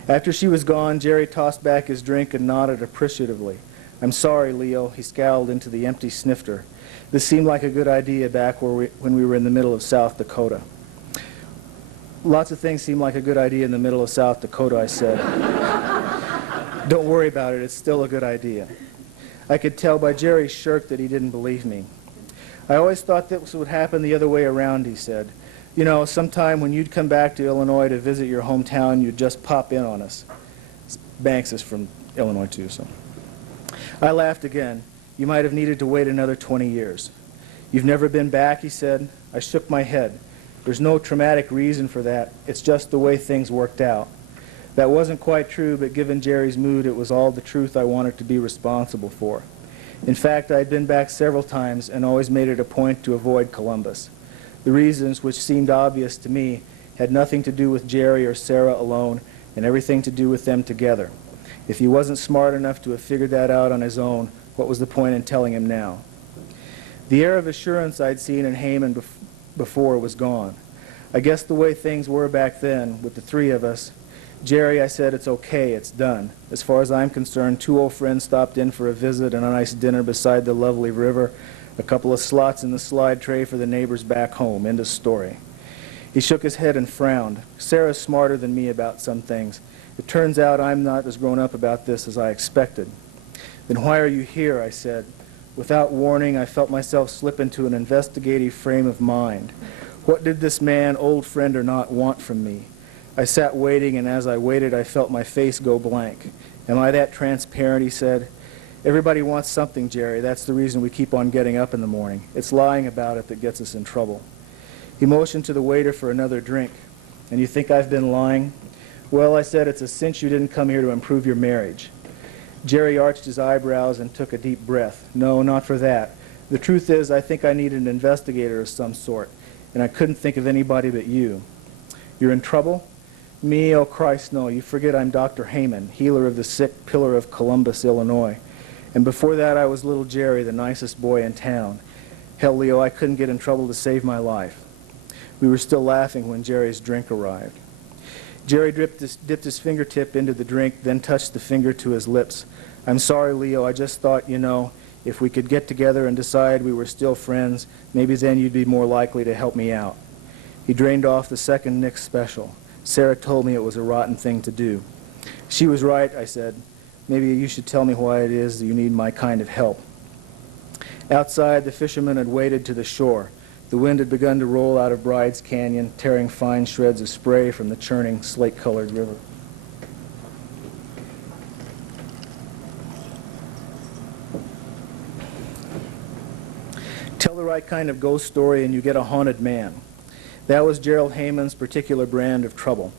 After she was gone, Jerry tossed back his drink and nodded appreciatively. I'm sorry, Leo, he scowled into the empty snifter. This seemed like a good idea back when we were in the middle of South Dakota. Lots of things seem like a good idea in the middle of South Dakota, I said. Don't worry about it, it's still a good idea. I could tell by Jerry's shirt that he didn't believe me. I always thought this would happen the other way around, he said. You know, sometime when you'd come back to Illinois to visit your hometown, you'd just pop in on us. Banks is from Illinois, too, so. I laughed again. You might have needed to wait another 20 years. You've never been back, he said. I shook my head. There's no traumatic reason for that. It's just the way things worked out. That wasn't quite true, but given Jerry's mood, it was all the truth I wanted to be responsible for. In fact, I had been back several times and always made it a point to avoid Columbus. The reasons, which seemed obvious to me, had nothing to do with Jerry or Sarah alone and everything to do with them together. If he wasn't smart enough to have figured that out on his own, what was the point in telling him now? The air of assurance I'd seen in Heyman before was gone. I guess the way things were back then, with the three of us, Jerry, I said, it's okay, it's done. As far as I'm concerned, two old friends stopped in for a visit and a nice dinner beside the lovely river, a couple of slots in the slide tray for the neighbors back home. End of story. He shook his head and frowned. Sarah's smarter than me about some things. It turns out I'm not as grown up about this as I expected. Then why are you here, I said. Without warning, I felt myself slip into an investigative frame of mind. What did this man, old friend or not, want from me? I sat waiting, and as I waited, I felt my face go blank. Am I that transparent, he said. Everybody wants something, Jerry. That's the reason we keep on getting up in the morning. It's lying about it that gets us in trouble. He motioned to the waiter for another drink. And you think I've been lying? Well, I said, it's a cinch you didn't come here to improve your marriage. Jerry arched his eyebrows and took a deep breath. No, not for that. The truth is, I think I need an investigator of some sort, and I couldn't think of anybody but you. You're in trouble? Me? Oh, Christ, no. You forget I'm Dr. Heyman, healer of the sick, pillar of Columbus, Illinois. And before that, I was little Jerry, the nicest boy in town. Hell, Leo, I couldn't get in trouble to save my life. We were still laughing when Jerry's drink arrived. Jerry dipped his fingertip into the drink, then touched the finger to his lips. I'm sorry, Leo, I just thought, you know, if we could get together and decide we were still friends, maybe then you'd be more likely to help me out. He drained off the second Nick's Special. Sarah told me it was a rotten thing to do. She was right, I said. Maybe you should tell me why it is that you need my kind of help. Outside, the fishermen had waded to the shore. The wind had begun to roll out of Bride's Canyon, tearing fine shreds of spray from the churning, slate-colored river. Tell the right kind of ghost story and you get a haunted man. That was Gerald Heyman's particular brand of trouble.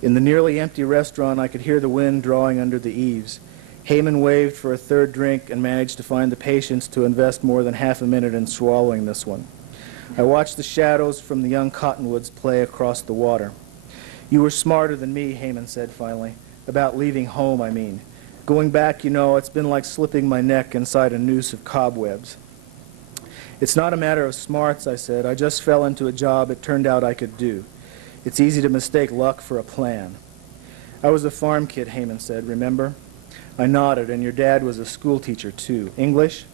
In the nearly empty restaurant, I could hear the wind drawing under the eaves. Heyman waved for a third drink and managed to find the patience to invest more than half a minute in swallowing this one. I watched the shadows from the young cottonwoods play across the water. You were smarter than me, Heyman said finally. About leaving home, I mean. Going back, you know, it's been like slipping my neck inside a noose of cobwebs. It's not a matter of smarts, I said. I just fell into a job it turned out I could do. It's easy to mistake luck for a plan. I was a farm kid, Heyman said, remember? I nodded, and your dad was a school teacher, too. English?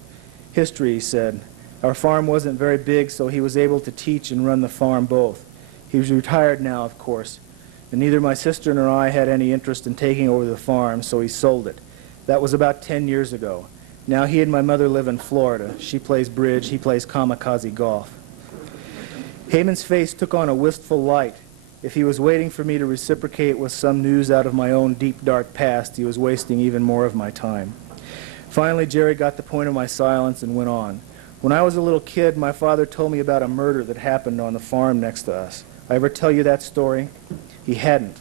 History, he said. Our farm wasn't very big, so he was able to teach and run the farm both. He was retired now, of course, and neither my sister nor I had any interest in taking over the farm, so he sold it. That was about 10 years ago. Now he and my mother live in Florida. She plays bridge, he plays kamikaze golf. Heyman's face took on a wistful light. if he was waiting for me to reciprocate with some news out of my own deep, dark past, he was wasting even more of my time. Finally, Jerry got the point of my silence and went on. When I was a little kid, my father told me about a murder that happened on the farm next to us. I ever tell you that story? He hadn't.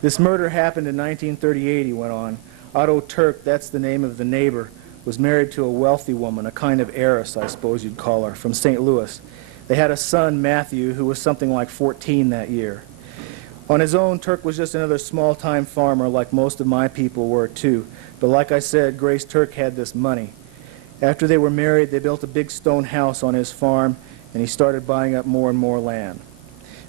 This murder happened in 1938, he went on. Otto Turk, that's the name of the neighbor, was married to a wealthy woman, a kind of heiress, I suppose you'd call her, from St. Louis. They had a son, Matthew, who was something like 14 that year. On his own, Turk was just another small-time farmer like most of my people were, too. But like I said, Grace Turk had this money. After they were married, they built a big stone house on his farm, and he started buying up more and more land.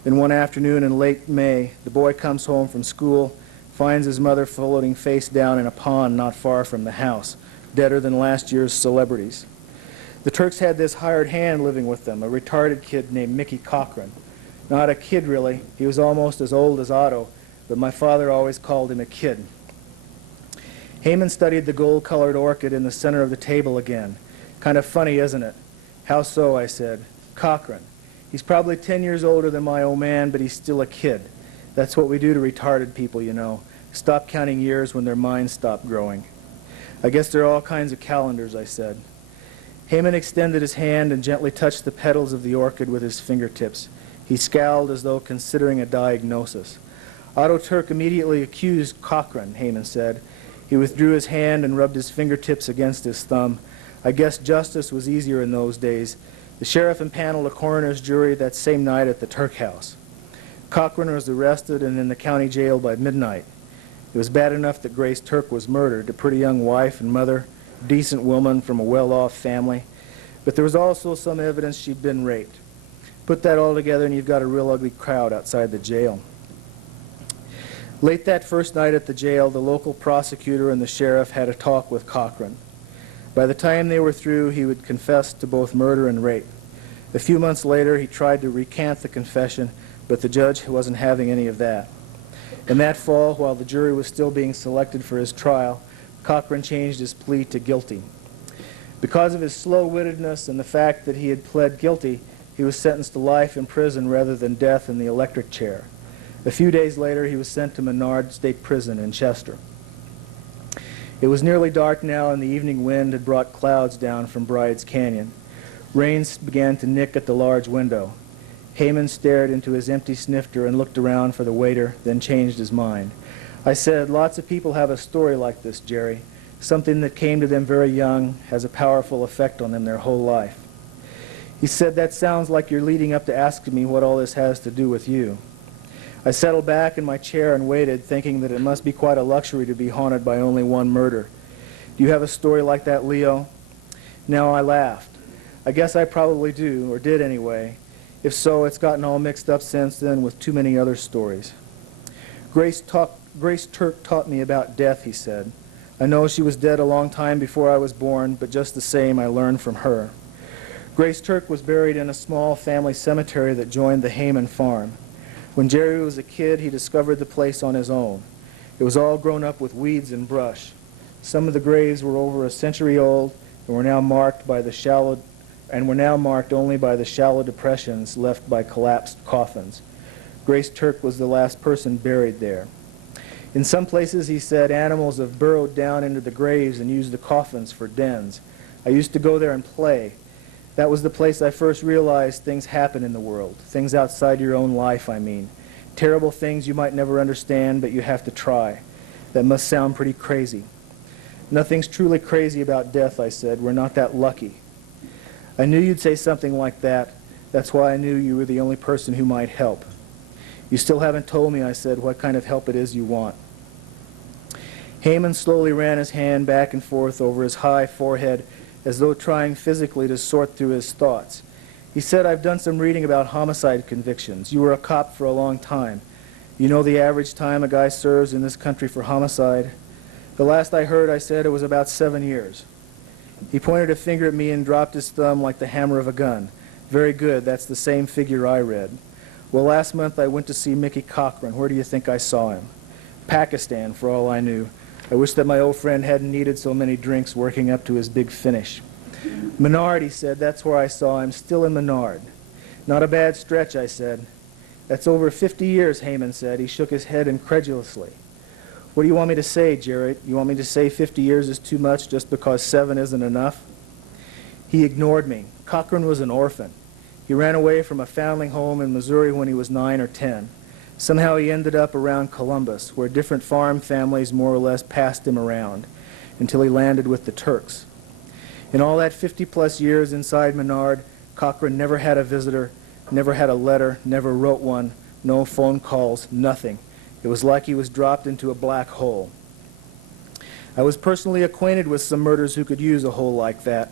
Then one afternoon in late May, the boy comes home from school, finds his mother floating face down in a pond not far from the house, deader than last year's celebrities. The Turks had this hired hand living with them, a retarded kid named Mickey Cochran. Not a kid, really. He was almost as old as Otto, but my father always called him a kid. Heyman studied the gold-colored orchid in the center of the table again. Kind of funny, isn't it? How so, I said. Cochran. He's probably 10 years older than my old man, but he's still a kid. That's what we do to retarded people, you know. Stop counting years when their minds stop growing. I guess there are all kinds of calendars, I said. Heyman extended his hand and gently touched the petals of the orchid with his fingertips. He scowled as though considering a diagnosis. Otto Turk immediately accused Cochran, Heyman said. He withdrew his hand and rubbed his fingertips against his thumb. I guess justice was easier in those days. The sheriff impaneled a coroner's jury that same night at the Turk house. Cochran was arrested and in the county jail by midnight. It was bad enough that Grace Turk was murdered, a pretty young wife and mother, decent woman from a well-off family. But there was also some evidence she'd been raped. Put that all together and you've got a real ugly crowd outside the jail. Late that first night at the jail, the local prosecutor and the sheriff had a talk with Cochran. By the time they were through, he would confess to both murder and rape. A few months later, he tried to recant the confession, but the judge wasn't having any of that. In that fall, while the jury was still being selected for his trial, Cochran changed his plea to guilty. Because of his slow-wittedness and the fact that he had pled guilty, he was sentenced to life in prison rather than death in the electric chair. A few days later, he was sent to Menard State Prison in Chester. It was nearly dark now, and the evening wind had brought clouds down from Bride's Canyon. Rain began to nick at the large window. Heyman stared into his empty snifter and looked around for the waiter, then changed his mind. I said, lots of people have a story like this, Jerry. Something that came to them very young has a powerful effect on them their whole life. He said, that sounds like you're leading up to asking me what all this has to do with you. I settled back in my chair and waited, thinking that it must be quite a luxury to be haunted by only one murder. Do you have a story like that, Leo? Now I laughed. I guess I probably do, or did anyway. If so, it's gotten all mixed up since then with too many other stories. Grace Turk taught me about death, he said. I know she was dead a long time before I was born, but just the same, I learned from her. Grace Turk was buried in a small family cemetery that joined the Heyman farm. When Jerry was a kid, he discovered the place on his own. It was all grown up with weeds and brush. Some of the graves were over a century old and were now marked only by the shallow depressions left by collapsed coffins. Grace Turk was the last person buried there. In some places, he said, animals have burrowed down into the graves and used the coffins for dens. I used to go there and play. That was the place I first realized things happen in the world. Things outside your own life, I mean. Terrible things you might never understand, but you have to try. That must sound pretty crazy. Nothing's truly crazy about death, I said. We're not that lucky. I knew you'd say something like that. That's why I knew you were the only person who might help. You still haven't told me, I said, what kind of help it is you want. Heyman slowly ran his hand back and forth over his high forehead as though trying physically to sort through his thoughts. He said, I've done some reading about homicide convictions. You were a cop for a long time. You know the average time a guy serves in this country for homicide? The last I heard, I said, it was about 7 years. He pointed a finger at me and dropped his thumb like the hammer of a gun. Very good, that's the same figure I read. Well, last month I went to see Mickey Cochran. Where do you think I saw him? Pakistan, for all I knew. I wish that my old friend hadn't needed so many drinks working up to his big finish. Menard, he said, that's where I saw him, still in Menard. Not a bad stretch, I said. That's over 50 years, Heyman said. He shook his head incredulously. What do you want me to say, Jared? You want me to say 50 years is too much just because 7 isn't enough? He ignored me. Cochran was an orphan. He ran away from a foundling home in Missouri when he was 9 or 10. Somehow he ended up around Columbus, where different farm families more or less passed him around, until he landed with the Turks. In all that 50-plus years inside Menard, Cochran never had a visitor, never had a letter, never wrote one, no phone calls, nothing. It was like he was dropped into a black hole. I was personally acquainted with some murderers who could use a hole like that.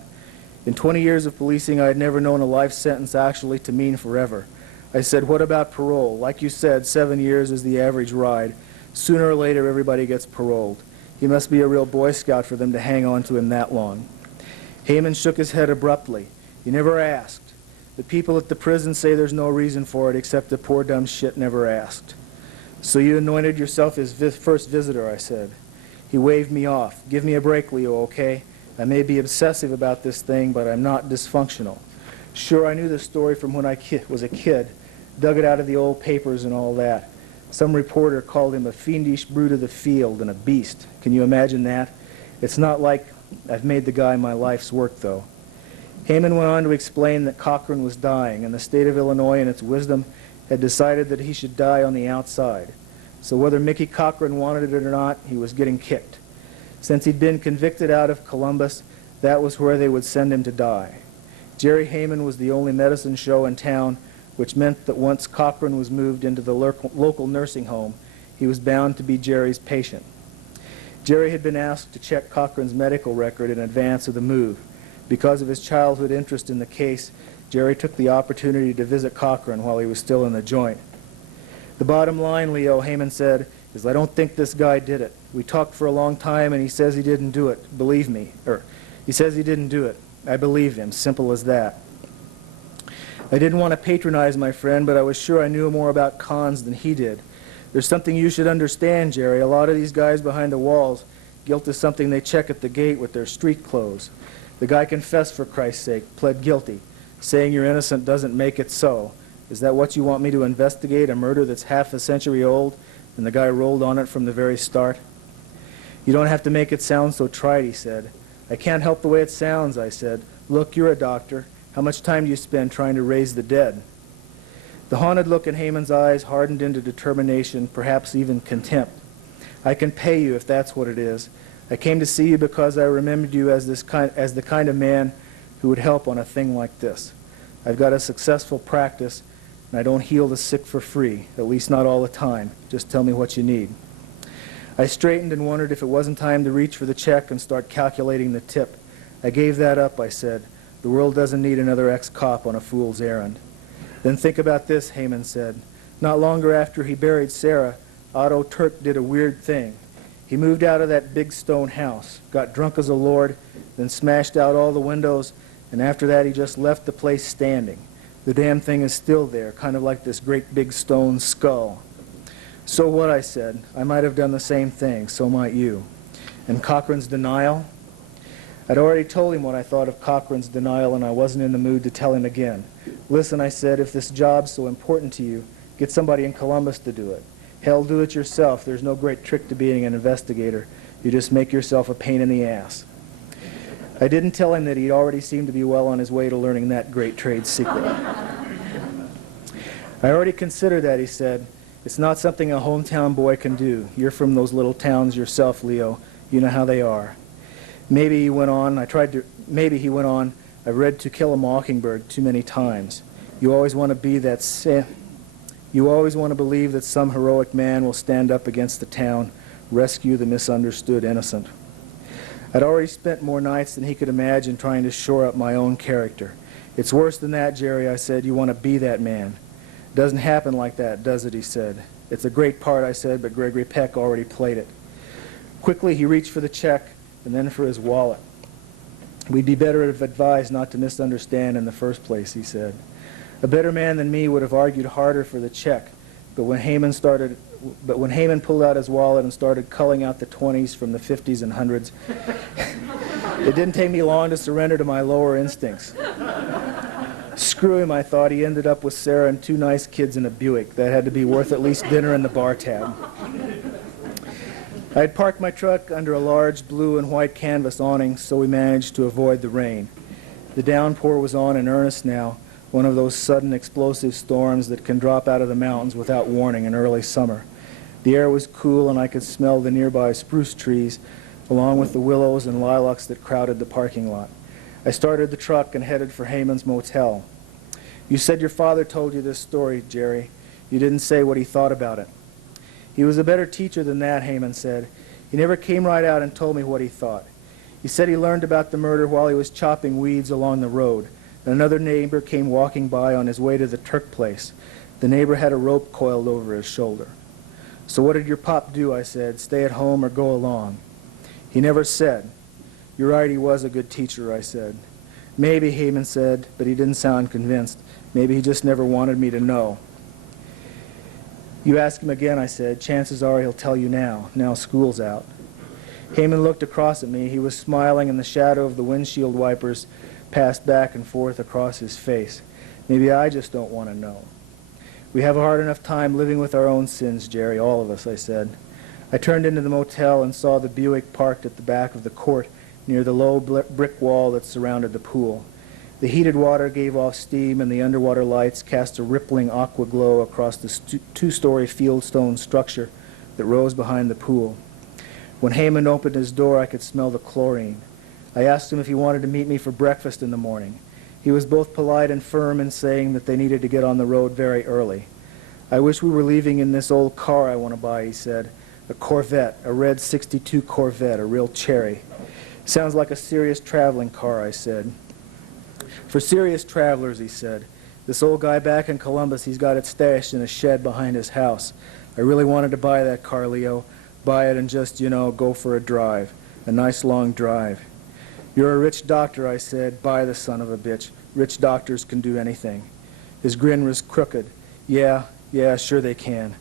In 20 years of policing, I had never known a life sentence actually to mean forever. I said, what about parole? Like you said, 7 years is the average ride. Sooner or later, everybody gets paroled. He must be a real Boy Scout for them to hang on to him that long. Heyman shook his head abruptly. He never asked. The people at the prison say there's no reason for it except the poor dumb shit never asked. So you anointed yourself his first visitor, I said. He waved me off. Give me a break, Leo, okay? I may be obsessive about this thing, but I'm not dysfunctional. Sure, I knew the story from when I was a kid, dug it out of the old papers and all that. Some reporter called him a fiendish brute of the field and a beast. Can you imagine that? It's not like I've made the guy my life's work, though. Heyman went on to explain that Cochran was dying, and the state of Illinois, in its wisdom, had decided that he should die on the outside. So whether Mickey Cochran wanted it or not, he was getting kicked. Since he'd been convicted out of Columbus, that was where they would send him to die. Jerry Heyman was the only medicine show in town, which meant that once Cochran was moved into the local nursing home, he was bound to be Jerry's patient. Jerry had been asked to check Cochran's medical record in advance of the move. Because of his childhood interest in the case, Jerry took the opportunity to visit Cochran while he was still in the joint. The bottom line, Leo, Heyman said, is I don't think this guy did it. We talked for a long time and he says he didn't do it. Believe me. He says he didn't do it. I believe him. Simple as that. I didn't want to patronize my friend, but I was sure I knew more about cons than he did. There's something you should understand, Jerry. A lot of these guys behind the walls, guilt is something they check at the gate with their street clothes. The guy confessed, for Christ's sake, pled guilty. Saying you're innocent doesn't make it so. Is that what you want me to investigate, a murder that's half a century old, and the guy rolled on it from the very start? You don't have to make it sound so trite, he said. I can't help the way it sounds, I said. Look, you're a doctor. How much time do you spend trying to raise the dead? The haunted look in Heyman's eyes hardened into determination, perhaps even contempt. I can pay you if that's what it is. I came to see you because I remembered you as the kind of man who would help on a thing like this. I've got a successful practice, and I don't heal the sick for free, at least not all the time. Just tell me what you need. I straightened and wondered if it wasn't time to reach for the check and start calculating the tip. I gave that up, I said. The world doesn't need another ex-cop on a fool's errand. Then think about this, Heyman said. Not longer after he buried Sarah, Otto Turk did a weird thing. He moved out of that big stone house, got drunk as a lord, then smashed out all the windows, and after that he just left the place standing. The damn thing is still there, kind of like this great big stone skull. So what, I said. I might have done the same thing, so might you. And Cochran's denial? I'd already told him what I thought of Cochran's denial, and I wasn't in the mood to tell him again. Listen, I said, if this job's so important to you, get somebody in Columbus to do it. Hell, do it yourself. There's no great trick to being an investigator. You just make yourself a pain in the ass. I didn't tell him that he'd already seemed to be well on his way to learning that great trade secret. I already considered that, he said. It's not something a hometown boy can do. You're from those little towns yourself, Leo. You know how they are. Maybe, he went on, I've read To Kill a Mockingbird too many times. You always want to believe that some heroic man will stand up against the town, rescue the misunderstood innocent. I'd already spent more nights than he could imagine trying to shore up my own character. It's worse than that, Jerry, I said. You want to be that man. It doesn't happen like that, does it, he said. It's a great part, I said, but Gregory Peck already played it. Quickly, he reached for the check and then for his wallet. We'd be better advised not to misunderstand in the first place, he said. A better man than me would have argued harder for the check, but when Heyman pulled out his wallet and started culling out the 20s from the 50s and 100s, it didn't take me long to surrender to my lower instincts. Screw him, I thought. He ended up with Sarah and 2 nice kids in a Buick. That had to be worth at least dinner in the bar tab. I had parked my truck under a large blue and white canvas awning, so we managed to avoid the rain. The downpour was on in earnest now, one of those sudden explosive storms that can drop out of the mountains without warning in early summer. The air was cool, and I could smell the nearby spruce trees, along with the willows and lilacs that crowded the parking lot. I started the truck and headed for Heyman's motel. You said your father told you this story, Jerry. You didn't say what he thought about it. He was a better teacher than that, Heyman said. He never came right out and told me what he thought. He said he learned about the murder while he was chopping weeds along the road. Another neighbor came walking by on his way to the Turk place. The neighbor had a rope coiled over his shoulder. So what did your pop do, I said, stay at home or go along? He never said. You're right, he was a good teacher, I said. Maybe, Heyman said, but he didn't sound convinced. Maybe he just never wanted me to know. You ask him again, I said. Chances are he'll tell you now school's out. Heyman looked across at me. He was smiling, and the shadow of the windshield wipers passed back and forth across his face. Maybe I just don't want to know. We have a hard enough time living with our own sins, Jerry, all of us, I said. I turned into the motel and saw the Buick parked at the back of the court near the low brick wall that surrounded the pool. The heated water gave off steam, and the underwater lights cast a rippling aqua glow across the 2-story fieldstone structure that rose behind the pool. When Heyman opened his door, I could smell the chlorine. I asked him if he wanted to meet me for breakfast in the morning. He was both polite and firm in saying that they needed to get on the road very early. I wish we were leaving in this old car I want to buy, he said. A Corvette, a red 62 Corvette, a real cherry. Sounds like a serious traveling car, I said. For serious travelers, he said. This old guy back in Columbus, he's got it stashed in a shed behind his house. I really wanted to buy that car, Leo. Buy it and just, go for a drive. A nice long drive. You're a rich doctor, I said. Buy the son of a bitch. Rich doctors can do anything. His grin was crooked. Yeah, sure they can.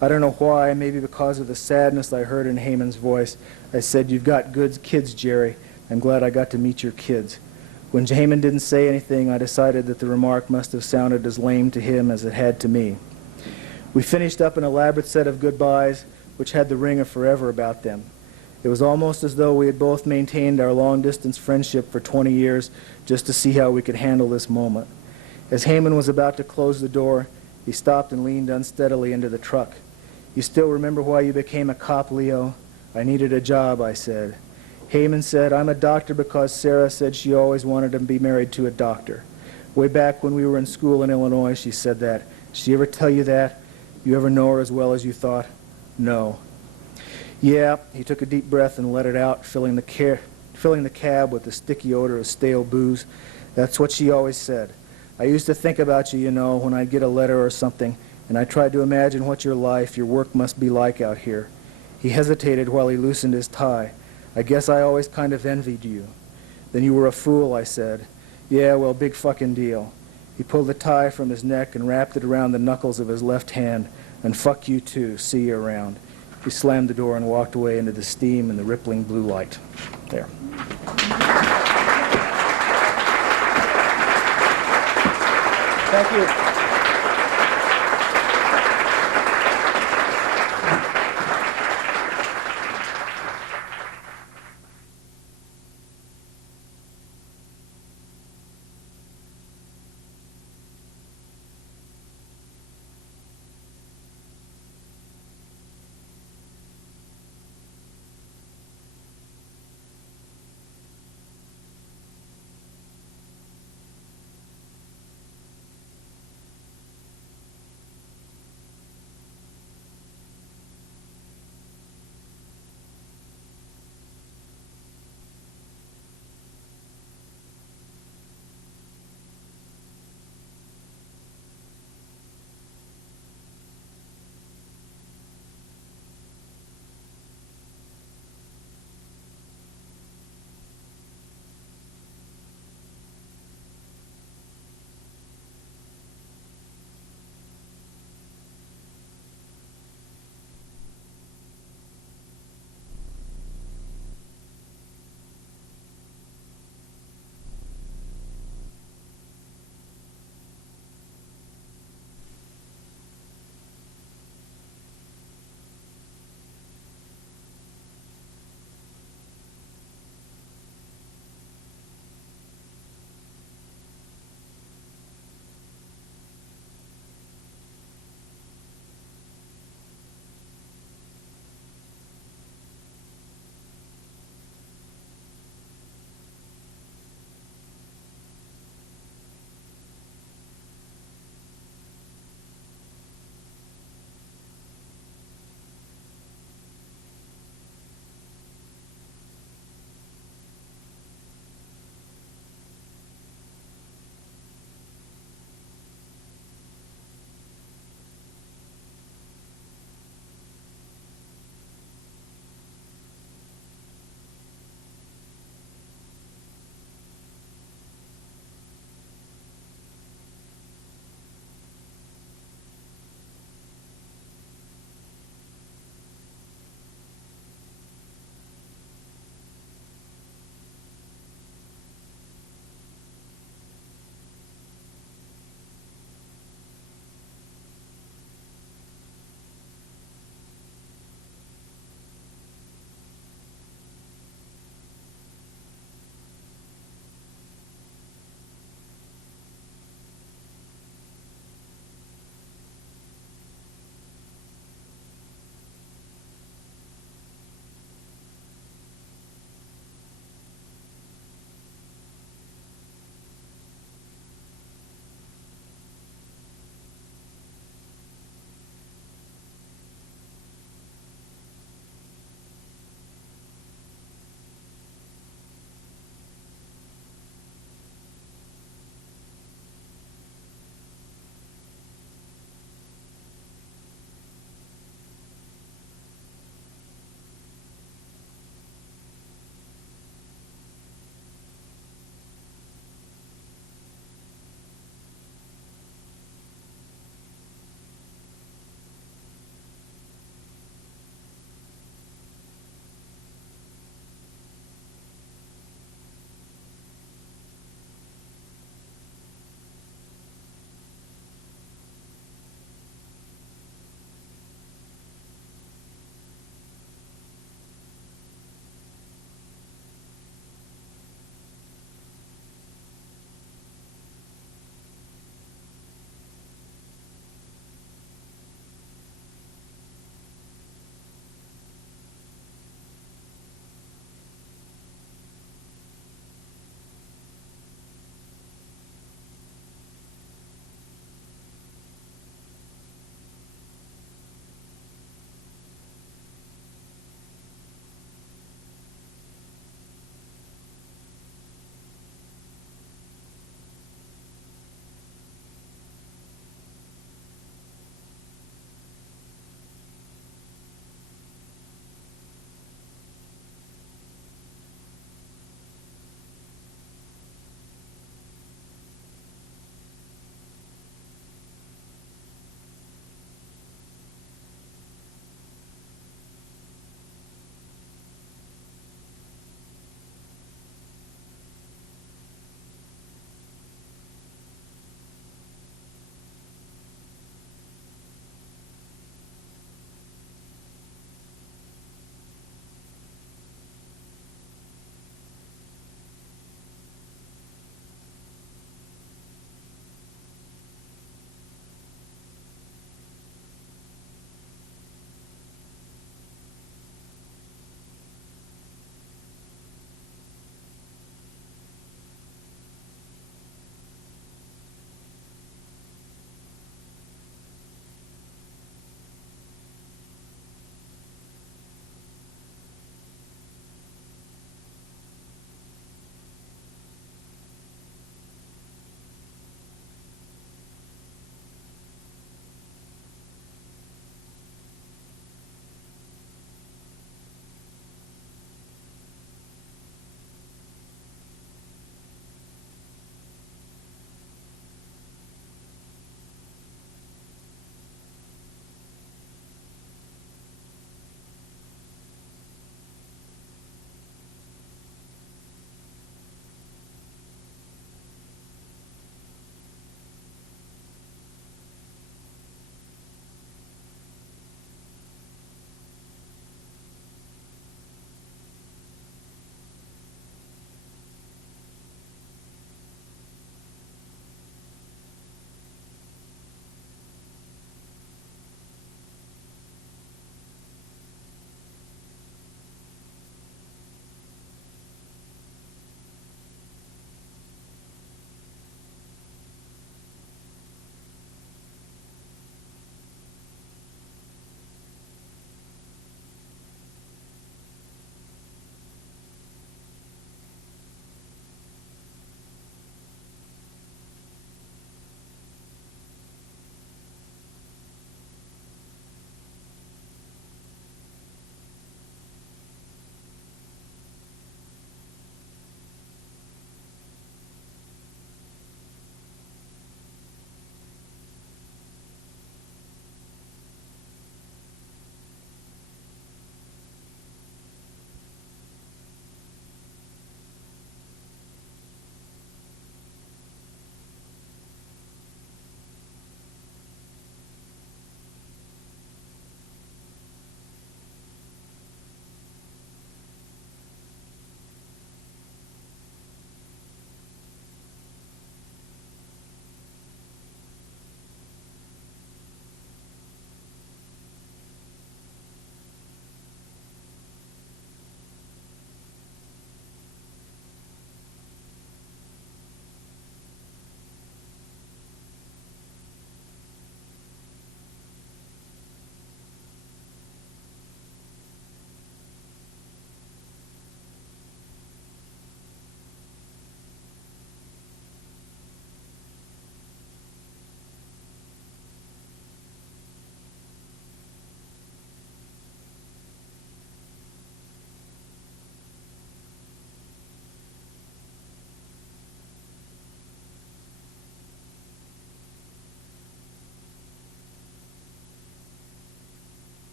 I don't know why, maybe because of the sadness I heard in Heyman's voice. I said, you've got good kids, Jerry. I'm glad I got to meet your kids. When Heyman didn't say anything, I decided that the remark must have sounded as lame to him as it had to me. We finished up an elaborate set of goodbyes, which had the ring of forever about them. It was almost as though we had both maintained our long-distance friendship for 20 years just to see how we could handle this moment. As Heyman was about to close the door, he stopped and leaned unsteadily into the truck. You still remember why you became a cop, Leo? I needed a job, I said. Heyman said, I'm a doctor because Sarah said she always wanted to be married to a doctor. Way back when we were in school in Illinois, she said that. Did she ever tell you that? You ever know her as well as you thought? No. Yeah, he took a deep breath and let it out, filling the cab with the sticky odor of stale booze. That's what she always said. I used to think about you, when I'd get a letter or something, and I tried to imagine what your life, your work must be like out here. He hesitated while he loosened his tie. I guess I always kind of envied you. Then you were a fool, I said. Yeah, well, big fucking deal. He pulled the tie from his neck and wrapped it around the knuckles of his left hand. And fuck you too. See you around. He slammed the door and walked away into the steam and the rippling blue light. There. Thank you.